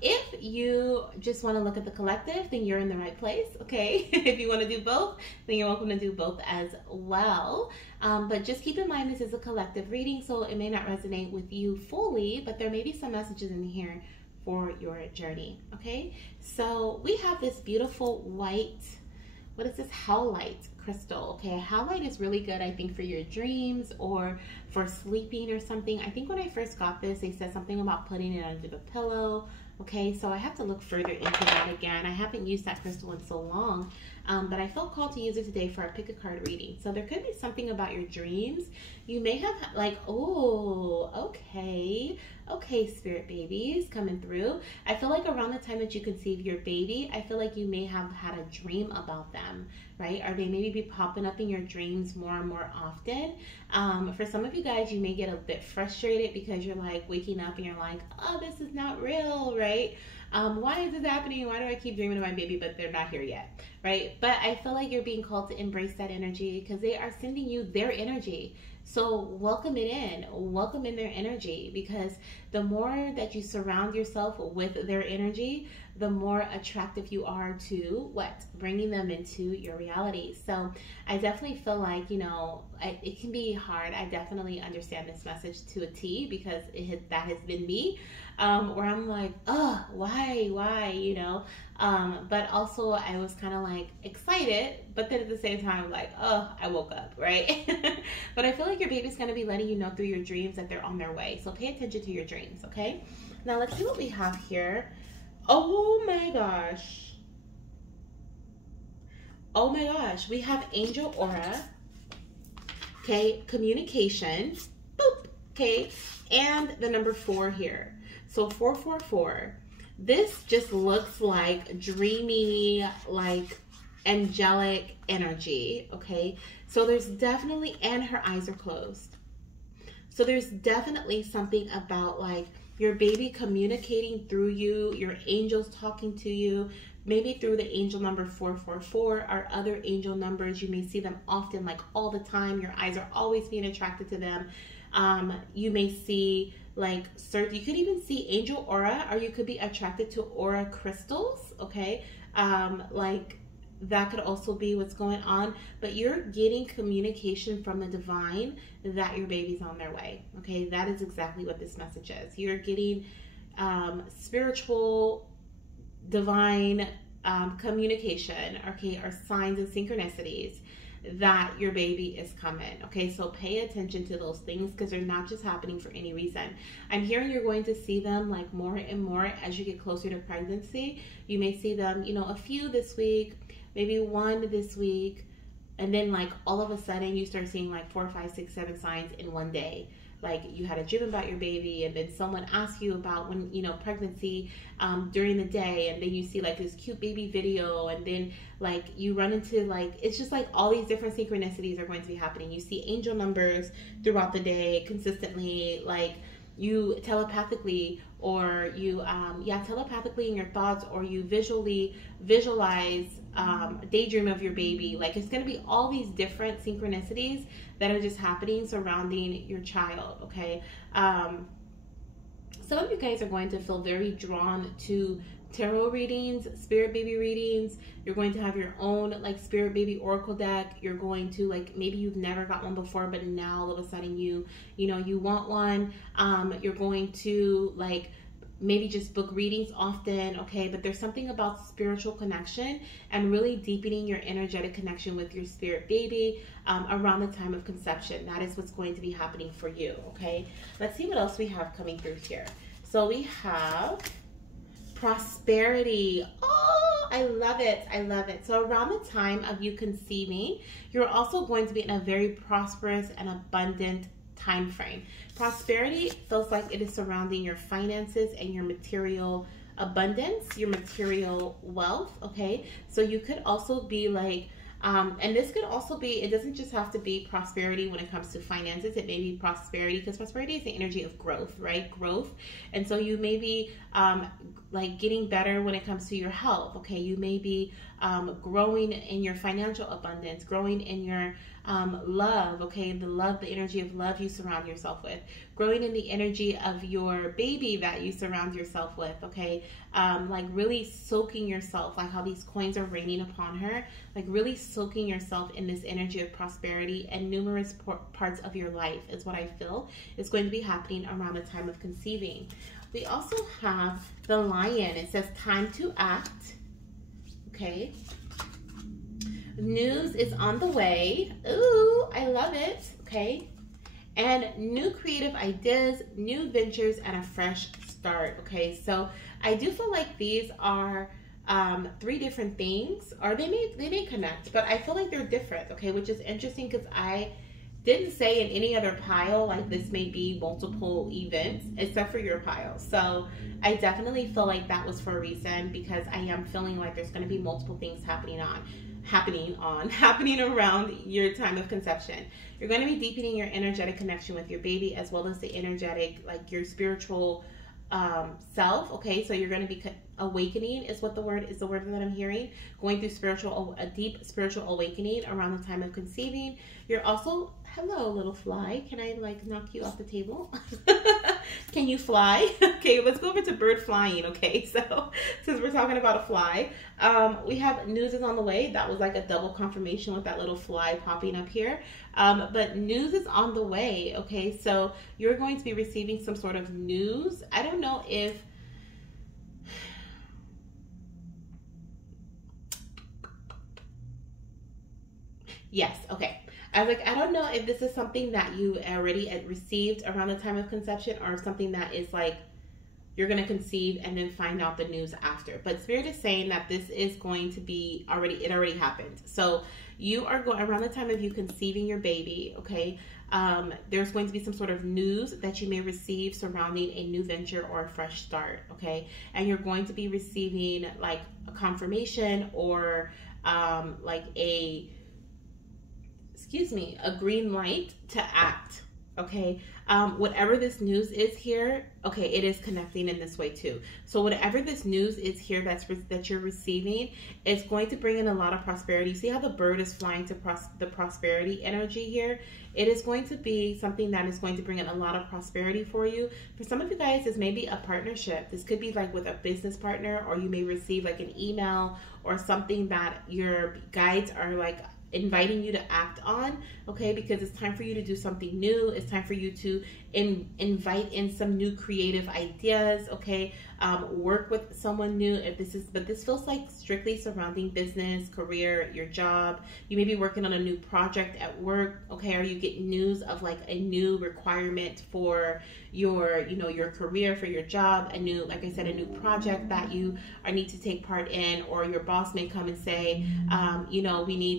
If you just want to look at the collective, then you're in the right place, okay? If you want to do both, then you're welcome to do both as well. But just keep in mind, this is a collective reading, so it may not resonate with you fully, but there may be some messages in here for your journey, okay? So we have this beautiful white, what is this, Howlite crystal, okay? Howlite is really good, I think, for your dreams or for sleeping or something. I think when I first got this, they said something about putting it under the pillow, okay? So I have to look further into that again. I haven't used that crystal in so long, but I felt called to use it today for our pick a card reading. So there could be something about your dreams. You may have like, oh, okay, spirit babies coming through. I feel like around the time that you conceive your baby, I feel like you may have had a dream about them, right? Or they maybe be popping up in your dreams more and more often. For some of you guys, you may get a bit frustrated because you're like waking up and you're like, oh, this is not real, right? Why is this happening? Why do I keep dreaming of my baby, but they're not here yet, right? But I feel like you're being called to embrace that energy because they are sending you their energy. So welcome it in, welcome in their energy, because the more that you surround yourself with their energy, the more attractive you are to what? Bringing them into your reality. So I definitely feel like, you know, it can be hard. I definitely understand this message to a T because that has been me, where I'm like, oh, why, you know? But also I was kind of like excited, but then at the same time, like, oh, I woke up, right? But I feel like your baby's going to be letting you know through your dreams that they're on their way. So pay attention to your dreams, okay? Now let's see what we have here. Oh my gosh. Oh my gosh. We have angel aura. Okay. Communication. Boop. Okay. And the number 4 here. So 444. This just looks like dreamy, like angelic energy. Okay. So there's definitely, and her eyes are closed. So there's definitely something about like your baby communicating through you, your angels talking to you, maybe through the angel number 444 or other angel numbers. You may see them often, like all the time. Your eyes are always being attracted to them. You may see like, you could even see angel aura, or you could be attracted to aura crystals, okay? Like that could also be what's going on, but you're getting communication from the divine that your baby's on their way, okay? That is exactly what this message is. You're getting spiritual, divine communication, okay, or signs and synchronicities that your baby is coming, okay? So pay attention to those things because they're not just happening for any reason. I'm hearing you're going to see them like more and more as you get closer to pregnancy. You may see them, you know, a few this week, maybe 1 this week, and then like all of a sudden you start seeing like 4, 5, 6, 7 signs in one day. Like you had a dream about your baby, and then someone asked you about when, you know, pregnancy during the day, and then you see like this cute baby video, and then like you run into like, it's just like all these different synchronicities are going to be happening. You see angel numbers throughout the day consistently, like you telepathically, or you telepathically in your thoughts, or you visualize daydream of your baby. Like it's going to be all these different synchronicities that are just happening surrounding your child, okay? Some of you guys are going to feel very drawn to tarot readings, spirit baby readings. You're going to have your own like spirit baby oracle deck. You're going to like, maybe you've never got one before, but now all of a sudden you want one. You're going to like maybe just book readings often, okay? But there's something about spiritual connection and really deepening your energetic connection with your spirit baby around the time of conception. That is what's going to be happening for you, okay? Let's see what else we have coming through here. So we have prosperity. Oh, I love it. I love it. So around the time of you conceiving, you're also going to be in a very prosperous and abundant time frame. Prosperity feels like it is surrounding your finances and your material abundance, your material wealth, okay? So you could also be like, and this could also be, it doesn't just have to be prosperity when it comes to finances. It may be prosperity, because prosperity is the energy of growth, right? Growth. And so you may be like getting better when it comes to your health, okay? You may be growing in your financial abundance, growing in your love, okay? The love, the energy of love you surround yourself with, growing in the energy of your baby that you surround yourself with, okay? Like really soaking yourself, like how these coins are raining upon her, like really soaking yourself in this energy of prosperity, and numerous parts of your life is what I feel is going to be happening around the time of conceiving. We also have the Lion. It says time to act, okay? News is on the way. Ooh, I love it, okay? And new creative ideas, new ventures, and a fresh start, okay? So I do feel like these are three different things, or they may connect, but I feel like they're different, okay? Which is interesting, because I didn't say in any other pile like this may be multiple events except for your pile. So I definitely feel like that was for a reason, because I am feeling like there's going to be multiple things happening around your time of conception. You're going to be deepening your energetic connection with your baby, as well as the energetic, like your spiritual self, okay? So you're going to be awakening is what the word that I'm hearing, going through a deep spiritual awakening around the time of conceiving. You're also, hello little fly, can I like knock you off the table? Can you fly? Okay, let's go over to bird flying, okay? So since we're talking about a fly, we have news is on the way. That was like a double confirmation with that little fly popping up here. But news is on the way, okay? So you're going to be receiving some sort of news. I don't know if yes, okay. I was like, I don't know if this is something that you already received around the time of conception, or something that is like you're going to conceive and then find out the news after. But Spirit is saying that this is going to be it already happened. So you are going around the time of you conceiving your baby, okay? There's going to be some sort of news that you may receive surrounding a new venture or a fresh start, okay? And you're going to be receiving like a confirmation, or like a green light to act, okay? Whatever this news is here, okay, it is connecting in this way too. So whatever this news is here that you're receiving, it's going to bring in a lot of prosperity. See how the bird is flying to the prosperity energy here? It is going to be something that is going to bring in a lot of prosperity for you. For some of you guys, this may be a partnership. This could be like with a business partner, or you may receive like an email or something that your guides are like inviting you to act on, okay? Because it's time for you to do something new. It's time for you to invite in some new creative ideas, okay? Work with someone new. But this feels like strictly surrounding business, career, your job. You may be working on a new project at work, okay? Or you get news of like a new requirement for your career, for your job, like I said, a new project that you need to take part in, or your boss may come and say,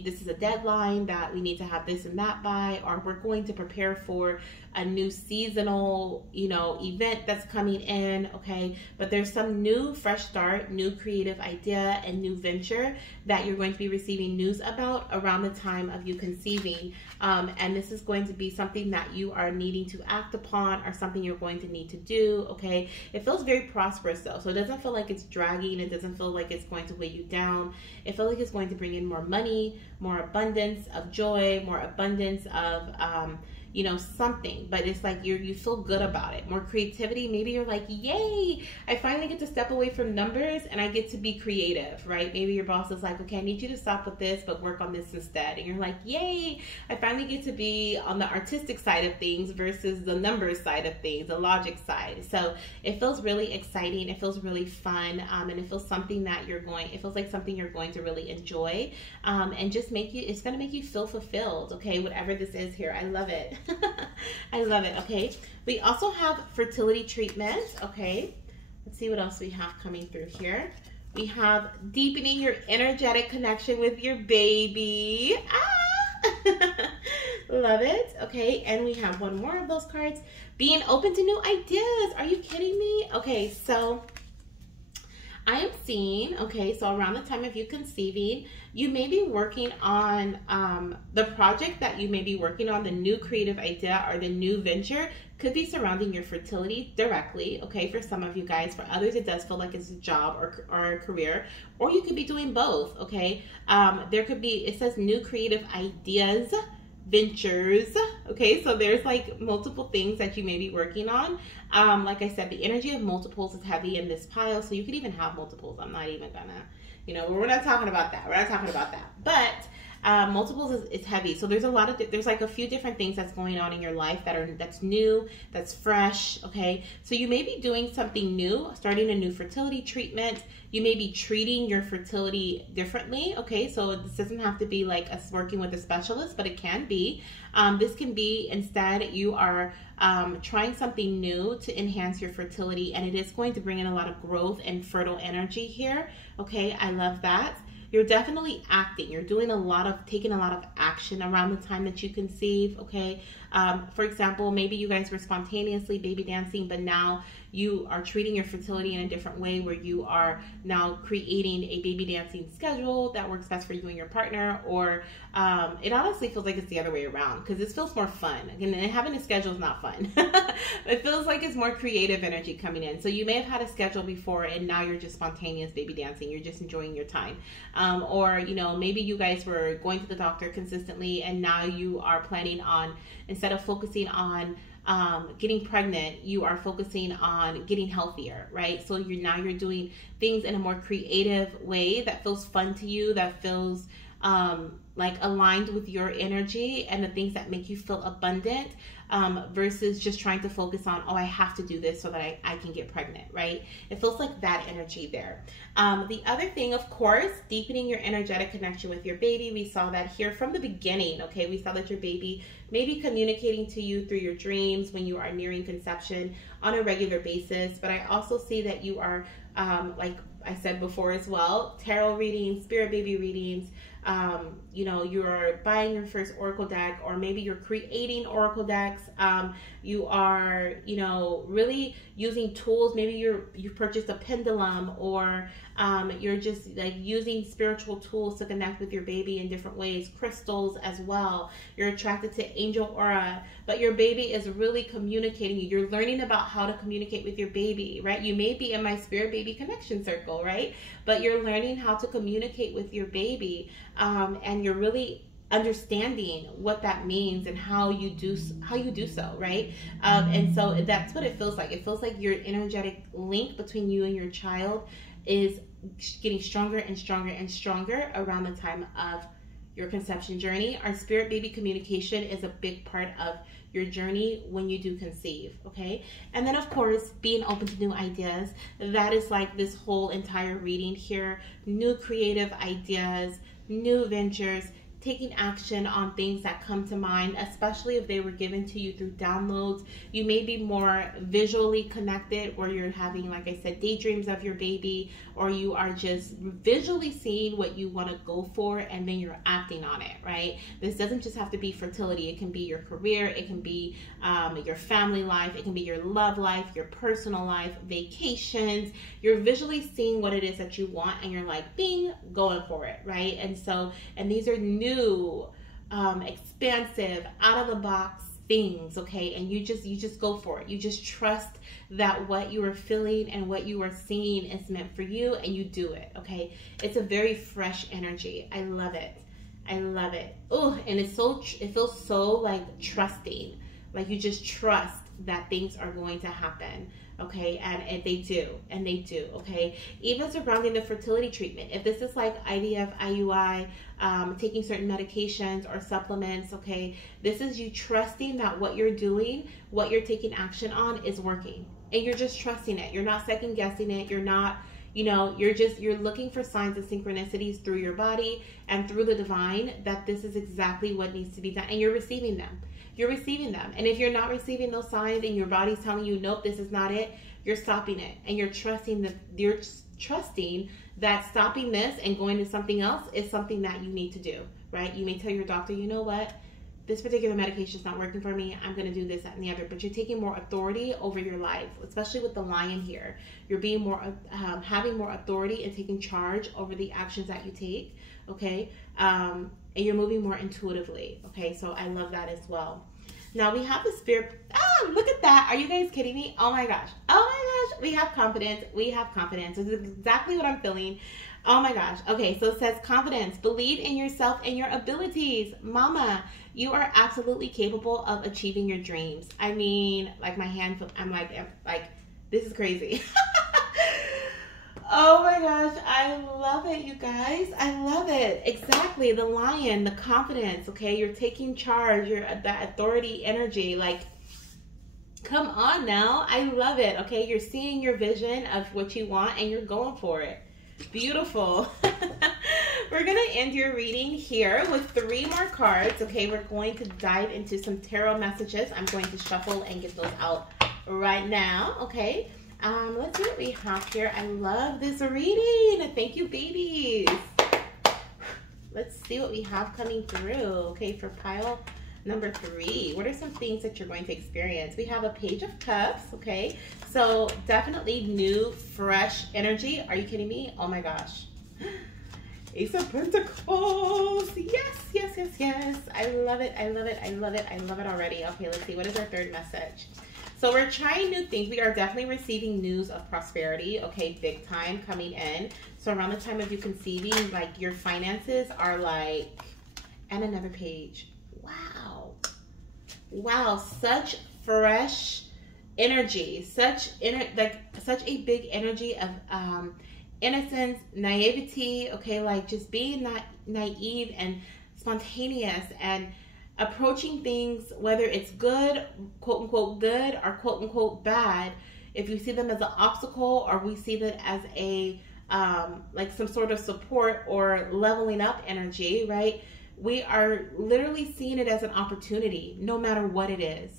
this is a deadline that we need to have this and that by, or we're going to prepare for a new seasonal, event that's coming in, okay? But there's some new fresh start, new creative idea, and new venture that you're going to be receiving news about around the time of you conceiving. And this is going to be something that you are needing to act upon, or something you're going to need to do, okay? It feels very prosperous though. So it doesn't feel like it's dragging. It doesn't feel like it's going to weigh you down. It feels like it's going to bring in more money, more abundance of joy, more abundance of, something, but it's like you feel good about it. More creativity. Maybe you're like, yay, I finally get to step away from numbers and I get to be creative, right? Maybe your boss is like, okay, I need you to stop with this, but work on this instead. And you're like, yay, I finally get to be on the artistic side of things versus the numbers side of things, the logic side. So it feels really exciting. It feels really fun. And it feels something that it feels like something you're going to really enjoy. And just it's going to make you feel fulfilled. Okay. Whatever this is here. I love it. I love it. Okay. We also have fertility treatment. Okay. Let's see what else we have coming through here. We have deepening your energetic connection with your baby. Love it. Okay, and we have one more of those cards. Being open to new ideas. Are you kidding me? Okay, so I am seeing, okay, so around the time of you conceiving, you may be working on the project that you may be working on, the new creative idea or the new venture could be surrounding your fertility directly, okay, for some of you guys. For others, it does feel like it's a job or a career, or you could be doing both, okay. There could be, it says new creative ideas, ventures, okay, so there's like multiple things that you may be working on. Like I said, the energy of multiples is heavy in this pile, so you could even have multiples. I'm not even gonna, we're not talking about that. We're not talking about that. But multiples is heavy, so there's a lot of there's like a few different things that's going on in your life that's new, that's fresh, okay. So you may be doing something new, starting a new fertility treatment. You may be treating your fertility differently, okay. So this doesn't have to be like us working with a specialist, but it can be. This can be instead you are trying something new to enhance your fertility, and it is going to bring in a lot of growth and fertile energy here, okay. I love that. You're definitely acting. You're doing taking a lot of action around the time that you conceive, okay? For example, maybe you guys were spontaneously baby dancing, but now you are treating your fertility in a different way, where you are now creating a baby dancing schedule that works best for you and your partner. Or it honestly feels like it's the other way around, because this feels more fun. And having a schedule is not fun. It feels like it's more creative energy coming in. So you may have had a schedule before, and now you're just spontaneous baby dancing. You're just enjoying your time. Or maybe you guys were going to the doctor consistently, and now you are planning on, instead of focusing on getting pregnant, you are focusing on getting healthier, right? So you're doing things in a more creative way that feels fun to you, that feels like aligned with your energy and the things that make you feel abundant, versus just trying to focus on, oh, I have to do this so that I can get pregnant, right? It feels like that energy there. The other thing, of course, deepening your energetic connection with your baby. We saw that here from the beginning, okay? We saw that your baby may be communicating to you through your dreams when you are nearing conception on a regular basis. But I also see that you are, like I said before as well, tarot readings, spirit baby readings. You're buying your first oracle deck, or maybe you're creating oracle decks. You are, really using tools. Maybe you've purchased a pendulum, or you're just like using spiritual tools to connect with your baby in different ways. Crystals as well. You're attracted to angel aura, but your baby is really communicating you. You're learning about how to communicate with your baby, right? You may be in my spirit baby connection circle, right? But you're learning how to communicate with your baby, and you're really understanding what that means and how you do so, right? And so that's what it feels like. It feels like your energetic link between you and your child is getting stronger and stronger and stronger around the time of your conception journey. Our spirit baby communication is a big part of your journey when you do conceive, okay? And then, of course, being open to new ideas. That is like this whole entire reading here. New creative ideas, new ventures, taking action on things that come to mind, especially if they were given to you through downloads. You may be more visually connected, where you're having, like I said, daydreams of your baby, or you are just visually seeing what you want to go for, and then you're acting on it, right? This doesn't just have to be fertility. It can be your career, it can be your family life, it can be your love life, your personal life, vacations. You're visually seeing what it is that you want, and you're like, bing, going for it, right? And these are new, expansive, out of the box things, okay? And you just go for it. You just trust that what you are feeling and what you are seeing is meant for you, and you do it, okay? It's a very fresh energy. I love it. I love it. Oh, and it feels so like trusting. Like you just trust that things are going to happen, okay? And they do, okay? Even surrounding the fertility treatment, if this is like IVF, IUI, taking certain medications or supplements, okay? This is you trusting that what you're doing, what you're taking action on is working. And you're just trusting it. You're not second guessing it. You're not, you're looking for signs and synchronicities through your body and through the divine that this is exactly what needs to be done. And you're receiving them. You're receiving them. And if you're not receiving those signs and your body's telling you, nope, this is not it, you're stopping it. And you're trusting that stopping this and going to something else is something that you need to do, right? You may tell your doctor, you know what? this particular medication is not working for me. I'm going to do this, that, and the other. But you're taking more authority over your life, especially with the lion here. You're being more, having more authority and taking charge over the actions that you take, okay? And you're moving more intuitively, okay? So I love that as well. Now we have the spirit. Look at that. Are you guys kidding me? Oh my gosh. Oh my gosh. We have confidence. We have confidence. This is exactly what I'm feeling. Oh my gosh. Okay, so it says confidence. Believe in yourself and your abilities. Mama, you are absolutely capable of achieving your dreams. I mean, like my hand, I'm like, this is crazy. Oh my gosh, I love it, you guys. I love it. Exactly. The lion, the confidence, okay? You're taking charge. You're that authority energy. Like, come on now. I love it, okay? You're seeing your vision of what you want and you're going for it. Beautiful. We're going to end your reading here with 3 more cards, okay? We're going to dive into some tarot messages. I'm going to shuffle and get those out right now, okay? Let's see what we have here. I love this reading. Thank you, babies. Let's see what we have coming through. Okay, for pile number 3. What are some things that you're going to experience? We have a Page of Cups, okay? So definitely new, fresh energy. Are you kidding me? Oh my gosh. Ace of Pentacles. Yes, yes, yes, yes. I love it. I love it. I love it. I love it already. Okay, let's see. What is our 3rd message? So we're trying new things. We are definitely receiving news of prosperity, okay, big time coming in. So around the time of you conceiving, like your finances are like, and another page. Wow. Wow, such fresh energy, such a big energy of innocence, naivety, okay, like just being that naive and spontaneous and approaching things, whether it's good, quote unquote good, or quote unquote bad, if you see them as an obstacle or we see that as a like some sort of support or leveling up energy, right? We are literally seeing it as an opportunity, no matter what it is.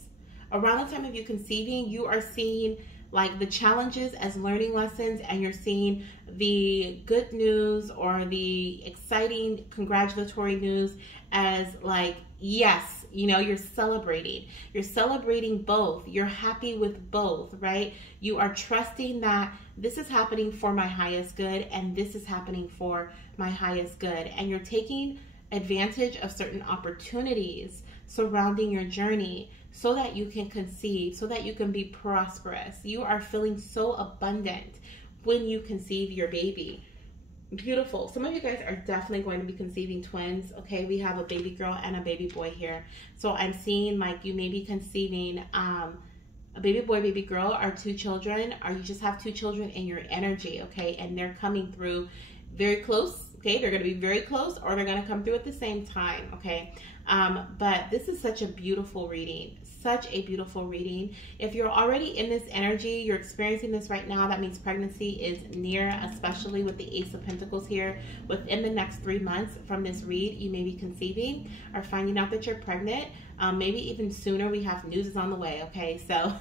Around the time of you conceiving, you are seeing like the challenges as learning lessons, and you're seeing the good news or the exciting congratulatory news as like, yes, you know, you're celebrating both. You're happy with both, right? You are trusting that this is happening for my highest good and this is happening for my highest good. And you're taking advantage of certain opportunities surrounding your journey so that you can conceive, so that you can be prosperous. You are feeling so abundant when you conceive your baby. Beautiful. Some of you guys are definitely going to be conceiving twins. Okay, we have a baby girl and a baby boy here. So I'm seeing like you may be conceiving a baby boy, baby girl, or 2 children, or you just have 2 children in your energy, okay? And they're coming through very close, okay? They're going to be very close, or they're going to come through at the same time, okay? But this is such a beautiful reading. Such a beautiful reading. If you're already in this energy, you're experiencing this right now, that means pregnancy is near, especially with the Ace of Pentacles here. Within the next 3 months from this read, you may be conceiving or finding out that you're pregnant. Maybe even sooner. We have news is on the way, okay? So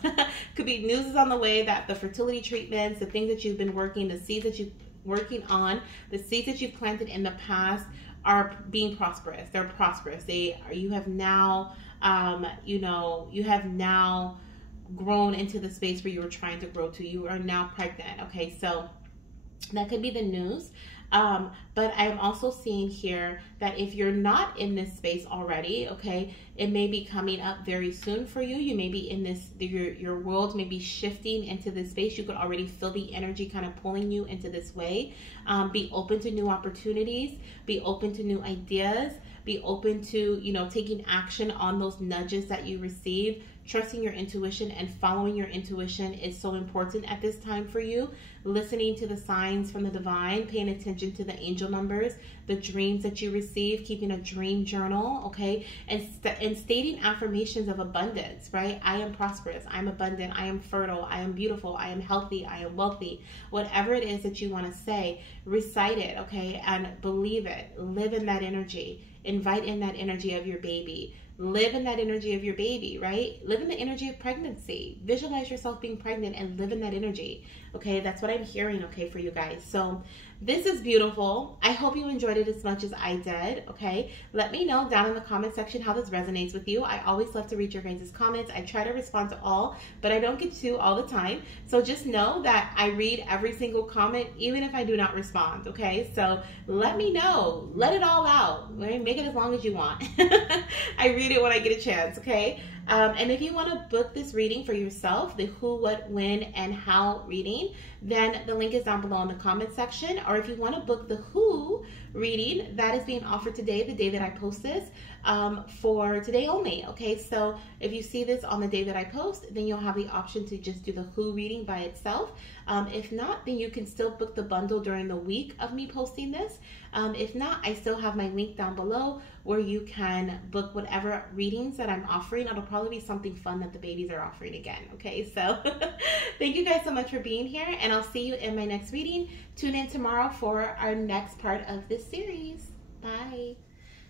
could be news is on the way that the fertility treatments, the things that you've been working, the seeds that you've working on, the seeds that you've planted in the past are being prosperous. They're prosperous. You have now you have now grown into the space where you were trying to grow to. You are now pregnant, okay? So that could be the news. But I'm also seeing here that if you're not in this space already, okay, it may be coming up very soon for you. You may be in this, your world may be shifting into this space. You could already feel the energy kind of pulling you into this way. Be open to new opportunities, be open to new ideas, be open to, you know, taking action on those nudges that you receive. Trusting your intuition and following your intuition is so important at this time for you. Listening to the signs from the divine, paying attention to the angel numbers, the dreams that you receive, keeping a dream journal, okay? And stating affirmations of abundance, right? I am prosperous, I'm abundant, I am fertile, I am beautiful, I am healthy, I am wealthy. Whatever it is that you want to say, recite it, okay? And believe it. Live in that energy. Invite in that energy of your baby. Live in that energy of your baby, right? Live in the energy of pregnancy. Visualize yourself being pregnant and live in that energy, okay? That's what I'm hearing, okay, for you guys. So This is beautiful. I hope you enjoyed it as much as I did, okay? Let me know down in the comment section how this resonates with you. I always love to read your guys' comments. I try to respond to all, but I don't get to all the time. So just know that I read every single comment, even if I do not respond, okay? So let me know. Let it all out. Make it as long as you want. I read it when I get a chance, okay? And if you want to book this reading for yourself, the who, what, when, and how reading, then the link is down below in the comment section. Or if you want to book the who reading, that is being offered today, the day that I post this, for today only. Okay, so if you see this on the day that I post, then you'll have the option to just do the who reading by itself. If not, then you can still book the bundle during the week of me posting this. If not, I still have my link down below where you can book whatever readings that I'm offering. It'll probably be something fun that the babies are offering again. Okay, so thank you guys so much for being here, and I'll see you in my next reading. Tune in tomorrow for our next part of this series. Bye.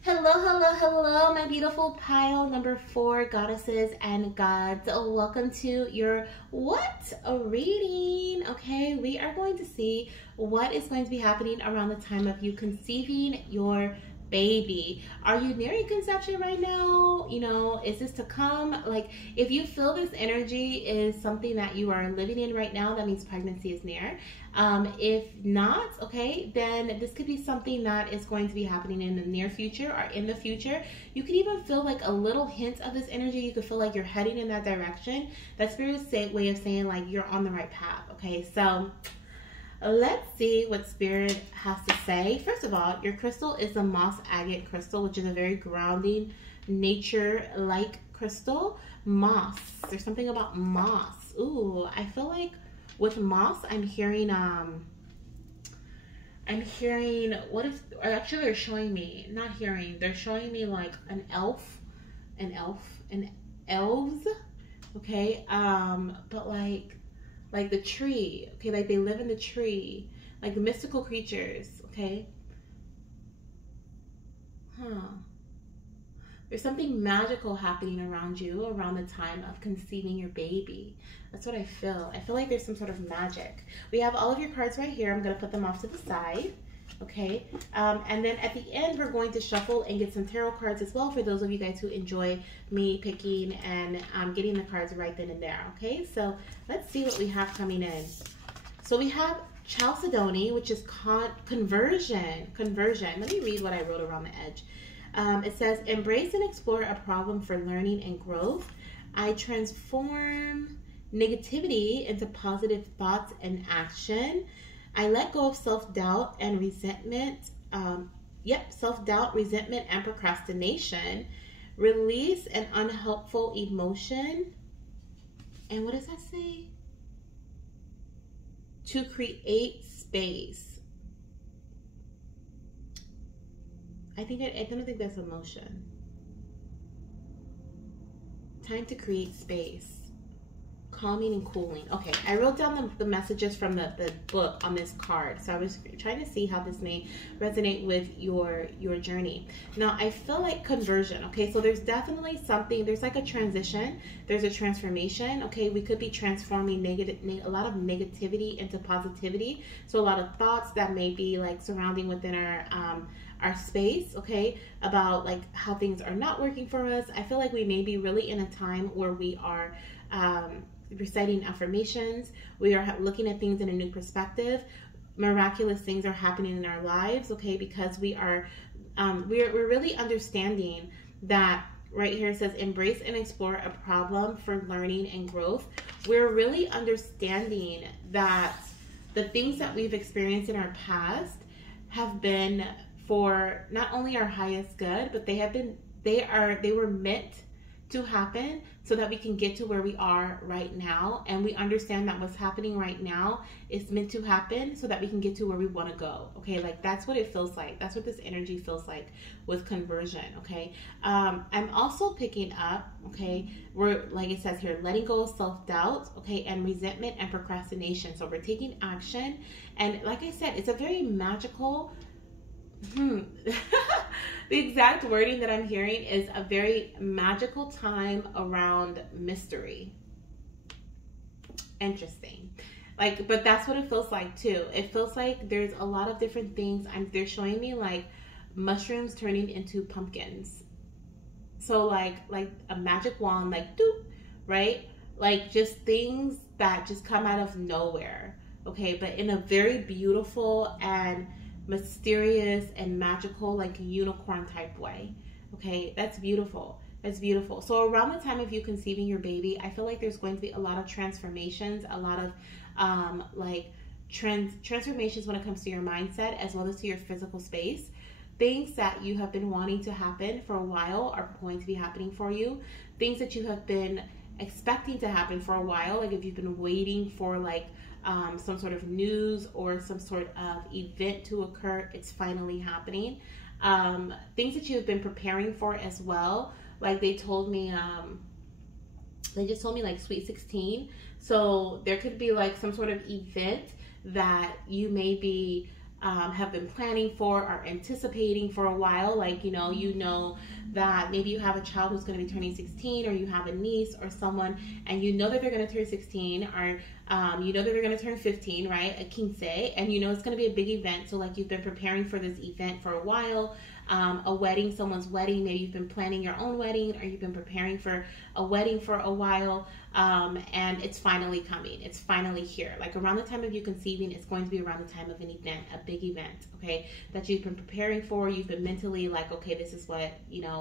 Hello, hello, hello, my beautiful pile number 4 goddesses and gods. Welcome to your what a reading. Okay, we are going to see what is going to be happening around the time of you conceiving your baby. Are you nearing conception right now? You know, is this to come? Like, if you feel this energy is something that you are living in right now, that means pregnancy is near. If not, okay, then this could be something that is going to be happening in the near future or in the future. You could even feel like a little hint of this energy. You could feel like you're heading in that direction. That's Spirit's way of saying like you're on the right path. Okay, so let's see what Spirit has to say. First of all, your crystal is the moss agate crystal, which is a very grounding, nature-like crystal. Moss. There's something about moss. Ooh, I feel like with moss, I'm hearing what if, or actually they're showing me, not hearing, they're showing me like an elves, okay, but like the tree, okay, like they live in the tree, like the mystical creatures, okay. There's something magical happening around you around the time of conceiving your baby. That's what I feel. I feel like there's some sort of magic. We have all of your cards right here. I'm going to put them off to the side. Okay. And then at the end, we're going to shuffle and get some tarot cards as well for those of you guys who enjoy me picking and getting the cards right then and there. Okay. So let's see what we have coming in. So we have Chalcedony, which is conversion. Let me read what I wrote around the edge. It says, embrace and explore a problem for learning and growth. I transform negativity into positive thoughts and action. I let go of self-doubt and resentment. Self-doubt, resentment, and procrastination. Release an unhelpful emotion. And what does that say? To create space. I don't think that's emotion. Time to create space. Calming and cooling. Okay, I wrote down the messages from the book on this card. So I was trying to see how this may resonate with your journey. Now, I feel like conversion. Okay, so there's definitely something, there's like a transition. There's a transformation. Okay, we could be transforming a lot of negativity into positivity. So a lot of thoughts that may be like surrounding within our space, okay, about like how things are not working for us. I feel like we may be really in a time where we are reciting affirmations. We are looking at things in a new perspective. Miraculous things are happening in our lives, okay, because we are we're really understanding that. Right here it says, embrace and explore a problem for learning and growth. We're really understanding that the things that we've experienced in our past have been for not only our highest good, but they were meant to happen so that we can get to where we are right now. And we understand that what's happening right now is meant to happen so that we can get to where we want to go. Okay, like that's what it feels like. That's what this energy feels like with conversion. Okay, I'm also picking up, okay, we're, like it says here, letting go of self-doubt, okay, and resentment and procrastination. So we're taking action, and like I said, it's a very magical the exact wording that I'm hearing is a very magical time around mystery. Interesting. Like, but that's what it feels like too. It feels like there's a lot of different things. They're showing me like mushrooms turning into pumpkins. So like a magic wand, like doop, right? Like just things that just come out of nowhere. Okay, but in a very beautiful and mysterious and magical, like unicorn type way. Okay, that's beautiful. That's beautiful. So around the time of you conceiving your baby, I feel like there's going to be a lot of transformations, a lot of like transformations when it comes to your mindset as well as to your physical space. Things that you have been wanting to happen for a while are going to be happening for you. Things that you have been expecting to happen for a while, like if you've been waiting for like some sort of news or some sort of event to occur, it's finally happening. Things that you've been preparing for as well, like they told me, they just told me like Sweet 16. So there could be like some sort of event that you may be have been planning for or anticipating for a while. Like, you know that maybe you have a child who's going to be turning 16, or you have a niece or someone, and you know that they're going to turn 16, or you know that they're going to turn 15, right? A quince, and you know it's going to be a big event. So like you've been preparing for this event for a while. A wedding, someone's wedding, maybe you've been planning your own wedding, or you've been preparing for a wedding for a while, and it's finally coming. It's finally here. Like around the time of you conceiving, it's going to be around the time of an event, a big event, okay, that you've been preparing for. You've been mentally like, okay, this is what,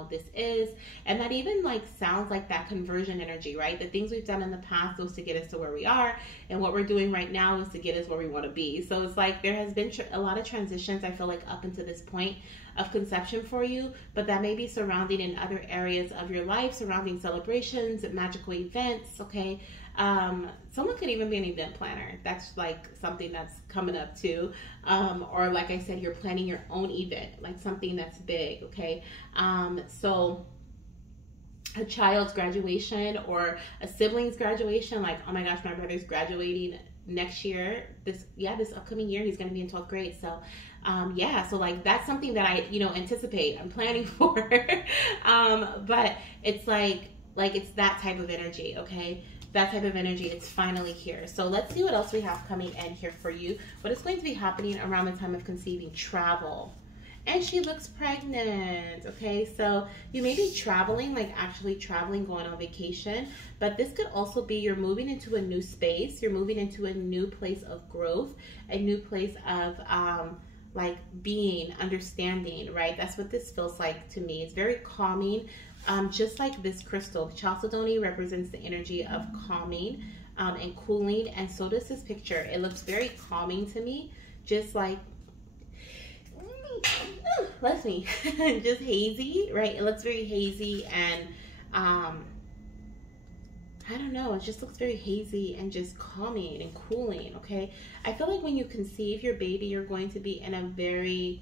this is. And that even like sounds like that conversion energy, right? The things we've done in the past was to get us to where we are, and what we're doing right now is to get us where we want to be. So it's like there has been a lot of transitions, I feel like, up until this point of conception for you, but that may be surrounding in other areas of your life, surrounding celebrations, magical events, okay? Someone could even be an event planner. That's like something that's coming up too. Or like I said, you're planning your own event, like something that's big, okay? So a child's graduation or a sibling's graduation, like, oh my gosh, my brother's graduating next year, this upcoming year, he's going to be in 12th grade. So so like that's something that I anticipate, I'm planning for. But it's like it's that type of energy, okay? That type of energy. It's finally here. So let's see what else we have coming in here for you. What is going to be happening around the time of conceiving? Travel. And she looks pregnant, okay? So you may be traveling, like actually traveling, going on vacation, but this could also be you're moving into a new space. You're moving into a new place of growth, a new place of like being, understanding, right? That's what this feels like to me. It's very calming, just like this crystal. Chalcedony represents the energy of calming and cooling, and so does this picture. It looks very calming to me, just like bless me, just hazy, right? It looks very hazy, and I don't know, it just looks very hazy and just calming and cooling, okay? I feel like when you conceive your baby, you're going to be in a very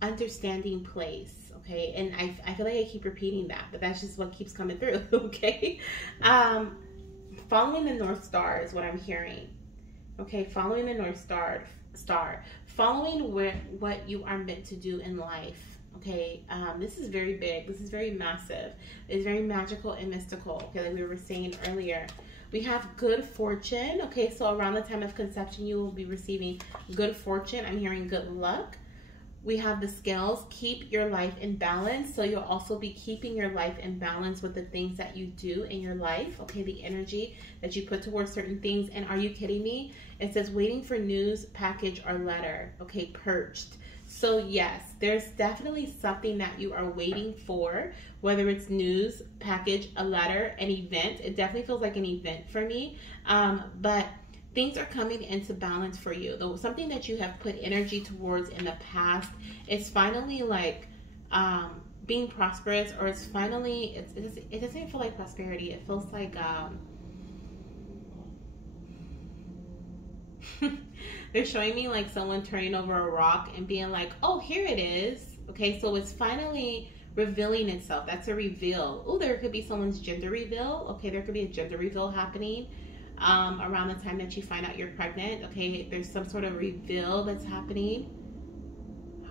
understanding place, okay? And I feel like I keep repeating that, but that's just what keeps coming through, okay? Following the North Star is what I'm hearing, okay? Following the North Star, following what you are meant to do in life. Okay, this is very big. This is very massive. It's very magical and mystical. Okay, like we were saying earlier. We have good fortune. Okay, so around the time of conception, you will be receiving good fortune. I'm hearing good luck. We have the scales. Keep your life in balance. So you'll also be keeping your life in balance with the things that you do in your life. Okay, the energy that you put towards certain things. And are you kidding me? It says waiting for news, package, or letter. Okay, purged. So yes, there's definitely something that you are waiting for, whether it's news, package, a letter, an event. It definitely feels like an event for me, but things are coming into balance for you. Though something that you have put energy towards in the past is finally like being prosperous, or it's finally, it doesn't feel like prosperity. It feels like they're showing me like someone turning over a rock and being like, oh, here it is. Okay, so it's finally revealing itself. That's a reveal. Oh, there could be someone's gender reveal. Okay, there could be a gender reveal happening around the time that you find out you're pregnant. Okay, there's some sort of reveal that's happening.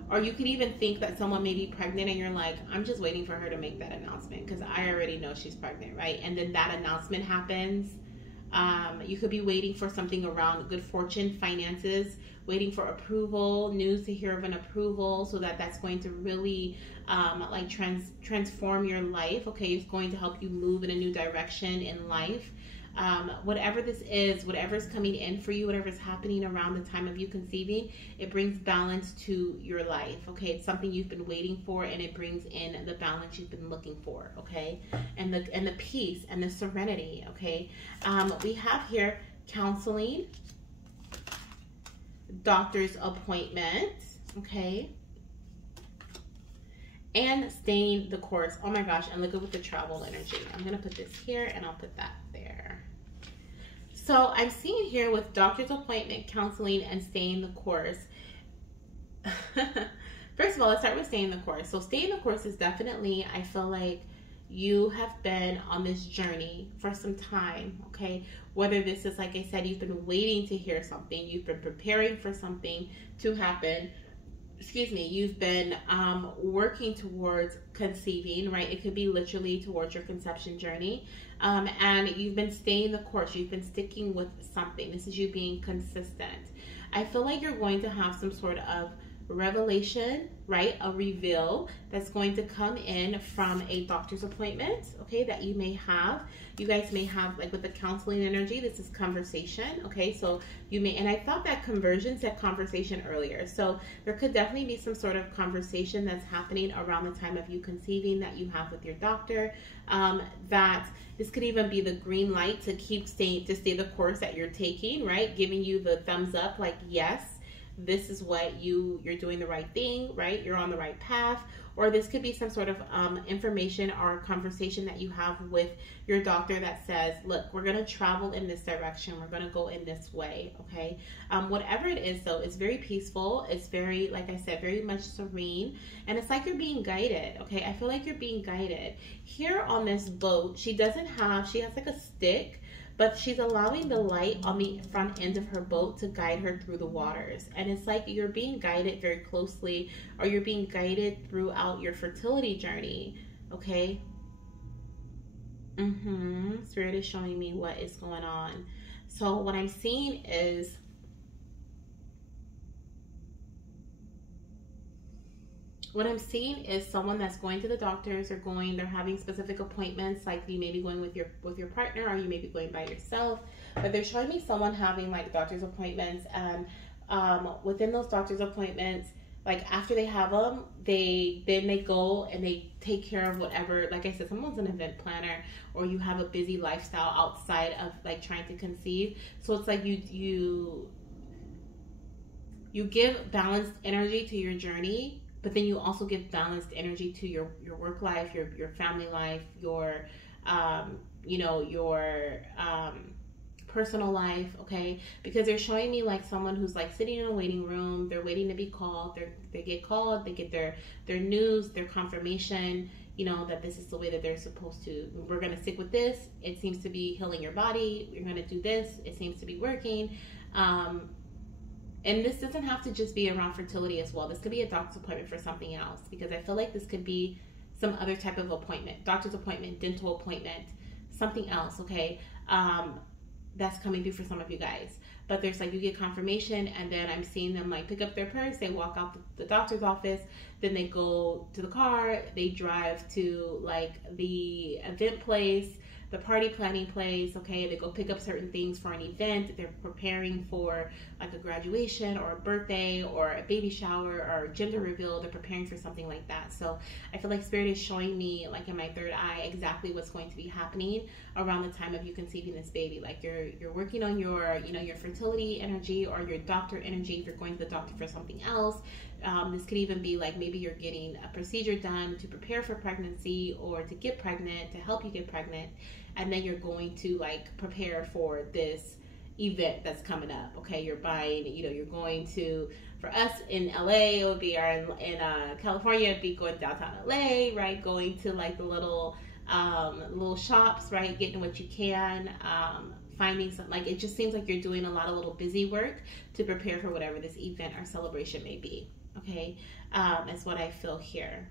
Or you could even think that someone may be pregnant and you're like, I'm just waiting for her to make that announcement because I already know she's pregnant, right? And then that announcement happens. You could be waiting for something around good fortune, finances, waiting for approval, news to hear of an approval, so that's going to really like transform your life. Okay, it's going to help you move in a new direction in life. Whatever this is, whatever's coming in for you, whatever's happening around the time of you conceiving, it brings balance to your life. Okay, it's something you've been waiting for, and it brings in the balance you've been looking for. Okay, and the peace and the serenity. Okay, we have here counseling, doctor's appointment. Okay, and staying the course. Oh my gosh, and look at with the travel energy. I'm gonna put this here and I'll put that there. So I'm seeing here with doctor's appointment, counseling, and staying the course. First of all, let's start with staying the course. So staying the course is definitely, I feel like you have been on this journey for some time, okay? Whether this is, like I said, you've been waiting to hear something, you've been preparing for something to happen, excuse me, you've been working towards conceiving, right? It could be literally towards your conception journey. And you've been staying the course. You've been sticking with something. This is you being consistent. I feel like you're going to have some sort of revelation, right? A reveal that's going to come in from a doctor's appointment, okay, that you may have. You guys may have, like with the counseling energy, this is conversation, okay? So you may, and I thought that conversion said conversation earlier. So there could definitely be some sort of conversation that's happening around the time of you conceiving that you have with your doctor. That this could even be the green light to to stay the course that you're taking, right? Giving you the thumbs up, like, yes, this is what you're doing the right thing, right? You're on the right path. Or this could be some sort of information or conversation that you have with your doctor that says, look, we're going to travel in this direction. We're going to go in this way, okay? Whatever it is, though, it's very peaceful. It's very, like I said, very much serene. And it's like you're being guided, okay? I feel like you're being guided. Here on this boat, she has like a stick, but she's allowing the light on the front end of her boat to guide her through the waters. And it's like you're being guided very closely, or you're being guided throughout your fertility journey, okay? Spirit is showing me what is going on. So what I'm seeing is someone that's going to the doctors, or they're having specific appointments, like you may be going with your partner, or you may be going by yourself. But they're showing me someone having like doctor's appointments, and within those doctor's appointments, like after they have them, they go and they take care of whatever. Like I said, someone's an event planner, or you have a busy lifestyle outside of like trying to conceive. So it's like you give balanced energy to your journey, but then you also give balanced energy to your work life, your family life, your personal life, okay? Because they're showing me like someone who's like sitting in a waiting room. They're waiting to be called. They get called. They get their news, their confirmation, that this is the way that they're supposed to. We're going to stick with this. It seems to be healing your body. You're going to do this. It seems to be working. And this doesn't have to just be around fertility as well. This could be a doctor's appointment for something else, because I feel like this could be some other type of appointment, doctor's appointment, dental appointment, something else, okay? That's coming through for some of you guys. But there's like, you get confirmation, and then I'm seeing them like pick up their purse, they walk out the doctor's office, then they go to the car, they drive to like the event place, the party planning place, okay? They go pick up certain things for an event. They're preparing for like a graduation or a birthday or a baby shower or a gender reveal. They're preparing for something like that. So I feel like Spirit is showing me, like in my third eye, exactly what's going to be happening around the time of you conceiving this baby. Like you're working on your fertility energy, or your doctor energy if you're going to the doctor for something else. This could even be like maybe you're getting a procedure done to prepare for pregnancy, or to get pregnant, to help you get pregnant. And then you're going to like prepare for this event that's coming up, okay? You're buying, you're going to, for us in LA, it would be, or in California, it'd be going downtown LA, right? Going to like the little shops, right? Getting what you can, finding something. Like, it just seems like you're doing a lot of little busy work to prepare for whatever this event or celebration may be, okay? That's what I feel here.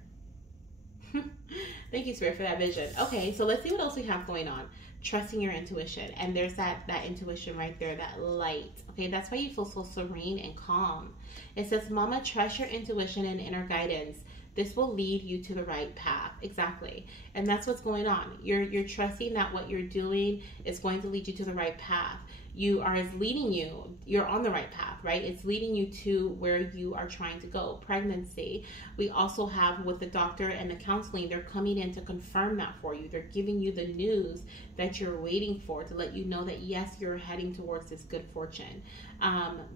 Thank you, Spirit, for that vision. Okay, so let's see what else we have going on. Trusting your intuition. And there's that intuition right there, that light. Okay, that's why you feel so serene and calm. It says, Mama, trust your intuition and inner guidance. This will lead you to the right path. Exactly. And that's what's going on. You're trusting that what you're doing is going to lead you to the right path. You're on the right path, right? It's leading you to where you are trying to go. Pregnancy. We also have with the doctor and the counseling, they're coming in to confirm that for you. They're giving you the news that you're waiting for to let you know that yes, you're heading towards this good fortune.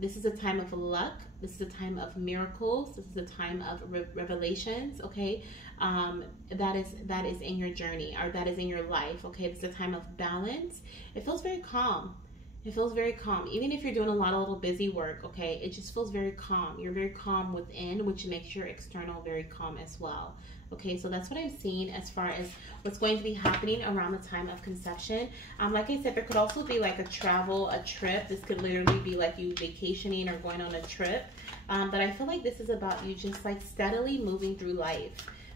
This is a time of luck. This is a time of miracles. This is a time of revelations. Okay, that is in your journey, or that is in your life. Okay, this is a time of balance. It feels very calm. It feels very calm. Even if you're doing a lot of little busy work, okay, it just feels very calm. You're very calm within, which makes your external very calm as well. Okay, so that's what I'm seeing as far as what's going to be happening around the time of conception. Like I said, there could also be like a trip. This could literally be like you vacationing or going on a trip. But I feel like this is about you just like steadily moving through life.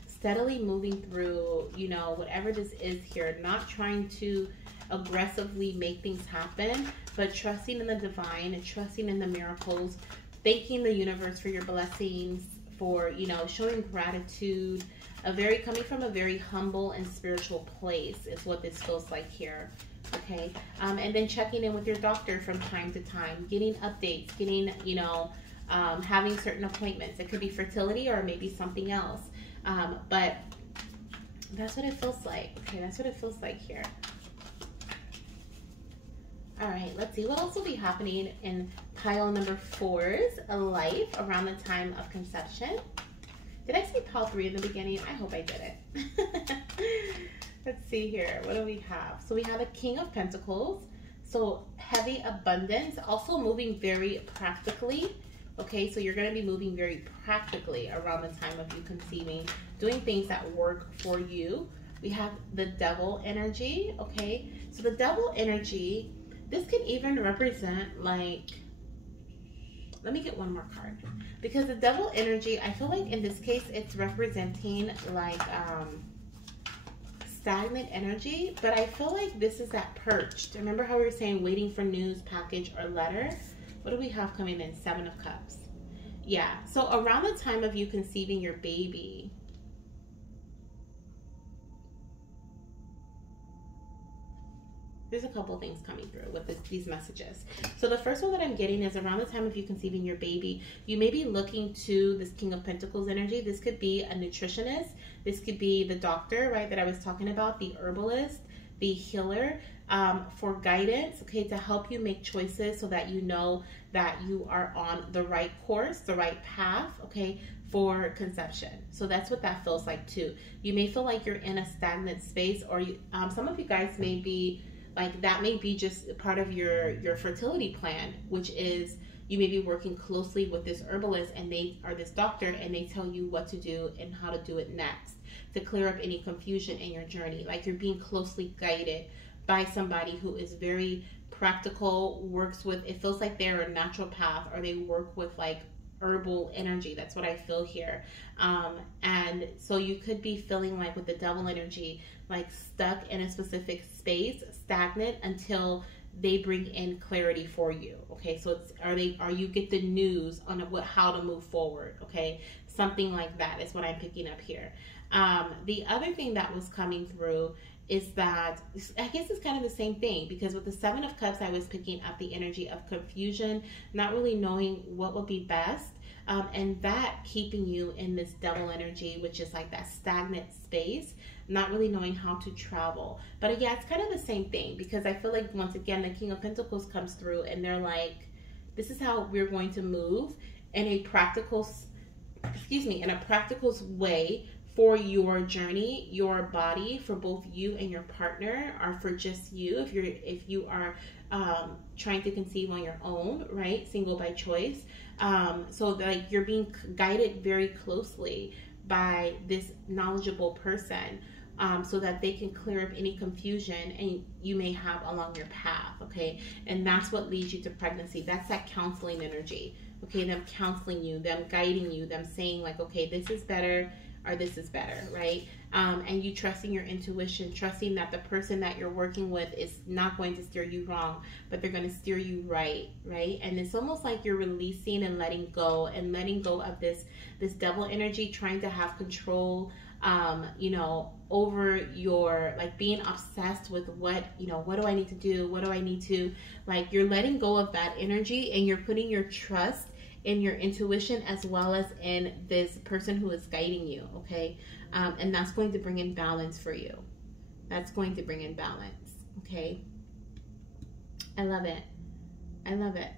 Steadily moving through, you know, whatever this is here. Not trying to aggressively make things happen, but trusting in the divine and trusting in the miracles, thanking the universe for your blessings, for, you know, showing gratitude, coming from a very humble and spiritual place is what this feels like here. Okay, and then checking in with your doctor from time to time, getting updates, getting, you know, having certain appointments. It could be fertility or maybe something else, but that's what it feels like. Okay, that's what it feels like here. All right, let's see what else will be happening in pile number 4's life around the time of conception. Did I say pile 3 in the beginning? I hope I didn't. Let's see here. What do we have? So we have a King of Pentacles. So heavy abundance, also moving very practically. Okay, so you're going to be moving very practically around the time of you conceiving, doing things that work for you. We have the Devil energy. Okay, so the Devil energy, this can even represent like, let me get one more card, because the Devil energy, I feel like in this case it's representing like stagnant energy, but I feel like this is that perched. Remember how we were saying waiting for news, package, or letter? What do we have coming in? 7 of Cups. Yeah, so around the time of you conceiving your baby, there's a couple things coming through with these messages. So the first one that I'm getting is around the time of you conceiving your baby, you may be looking to this King of Pentacles energy. This could be a nutritionist. This could be the doctor, right, that I was talking about, the herbalist, the healer, for guidance, okay, to help you make choices so that you know that you are on the right course, the right path, okay, for conception. So that's what that feels like too. You may feel like you're in a stagnant space, or you, some of you guys may be like, that may be just part of your fertility plan, which is you may be working closely with this herbalist and this doctor, and they tell you what to do and how to do it next to clear up any confusion in your journey. Like you're being closely guided by somebody who is very practical, works with, it feels like they're a natural path, or they work with like herbal energy. That's what I feel here. And so you could be feeling like with the Devil energy, like stuck in a specific space, stagnant, until they bring in clarity for you. Okay, so you get the news on how to move forward. Okay, something like that is what I'm picking up here. The other thing that was coming through is that, I guess it's kind of the same thing, because with the 7 of Cups, I was picking up the energy of confusion, not really knowing what would be best, and that keeping you in this Devil energy, which is like that stagnant space, not really knowing how to travel. But yeah, it's kind of the same thing, because I feel like once again, the King of Pentacles comes through and they're like, this is how we're going to move in a practical way for your journey, your body, for both you and your partner, or for just you, if you are trying to conceive on your own, right, single by choice. So like you're being guided very closely by this knowledgeable person, so that they can clear up any confusion and you may have along your path. Okay, and that's what leads you to pregnancy. That's that counseling energy. Okay, them counseling you, them guiding you, them saying like, okay, this is better, or this is better, right? And you trusting your intuition, trusting that the person that you're working with is not going to steer you wrong, but they're going to steer you right, right? And it's almost like you're releasing and letting go of this double energy, trying to have control, you know, over your, like, being obsessed with what, you know, what do I need to do? What do I need to, like, you're letting go of that energy and you're putting your trust in your intuition as well as in this person who is guiding you, okay? And that's going to bring in balance for you. That's going to bring in balance, okay? I love it. I love it.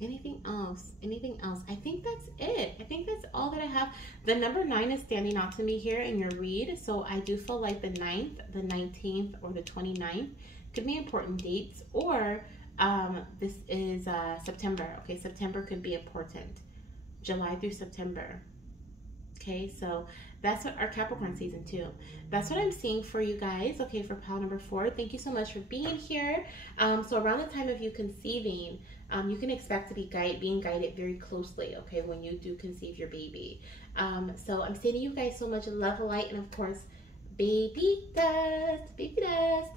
Anything else? Anything else? I think that's it. I think that's all that I have. The number 9 is standing out to me here in your read. So I do feel like the 9th, the 19th, or the 29th could be important dates. Or this is September. Okay, September could be important. July through September. Okay, so that's what our Capricorn season 2. That's what I'm seeing for you guys. Okay, for pile number 4. Thank you so much for being here. So around the time of you conceiving, you can expect to be being guided very closely, okay, when you do conceive your baby. So I'm sending you guys so much love, light, and of course, baby dust,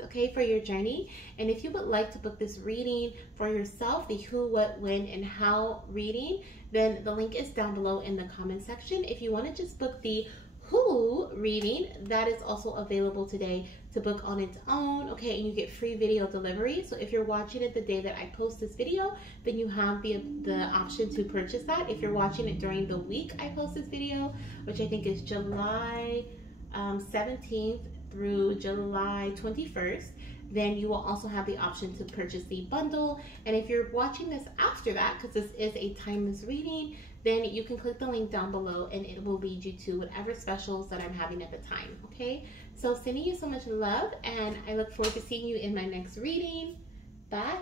okay, for your journey. And if you would like to book this reading for yourself, the who, what, when, and how reading, then the link is down below in the comment section. If you want to just book the who reading, that is also available today to book on its own, okay, and you get free video delivery. So if you're watching it the day that I post this video, then you have the option to purchase that. If you're watching it during the week I post this video, which I think is July 17th through July 21st, then you will also have the option to purchase the bundle. And if you're watching this after that, because this is a timeless reading, then you can click the link down below and it will lead you to whatever specials that I'm having at the time, okay? So sending you so much love, and I look forward to seeing you in my next reading. Bye.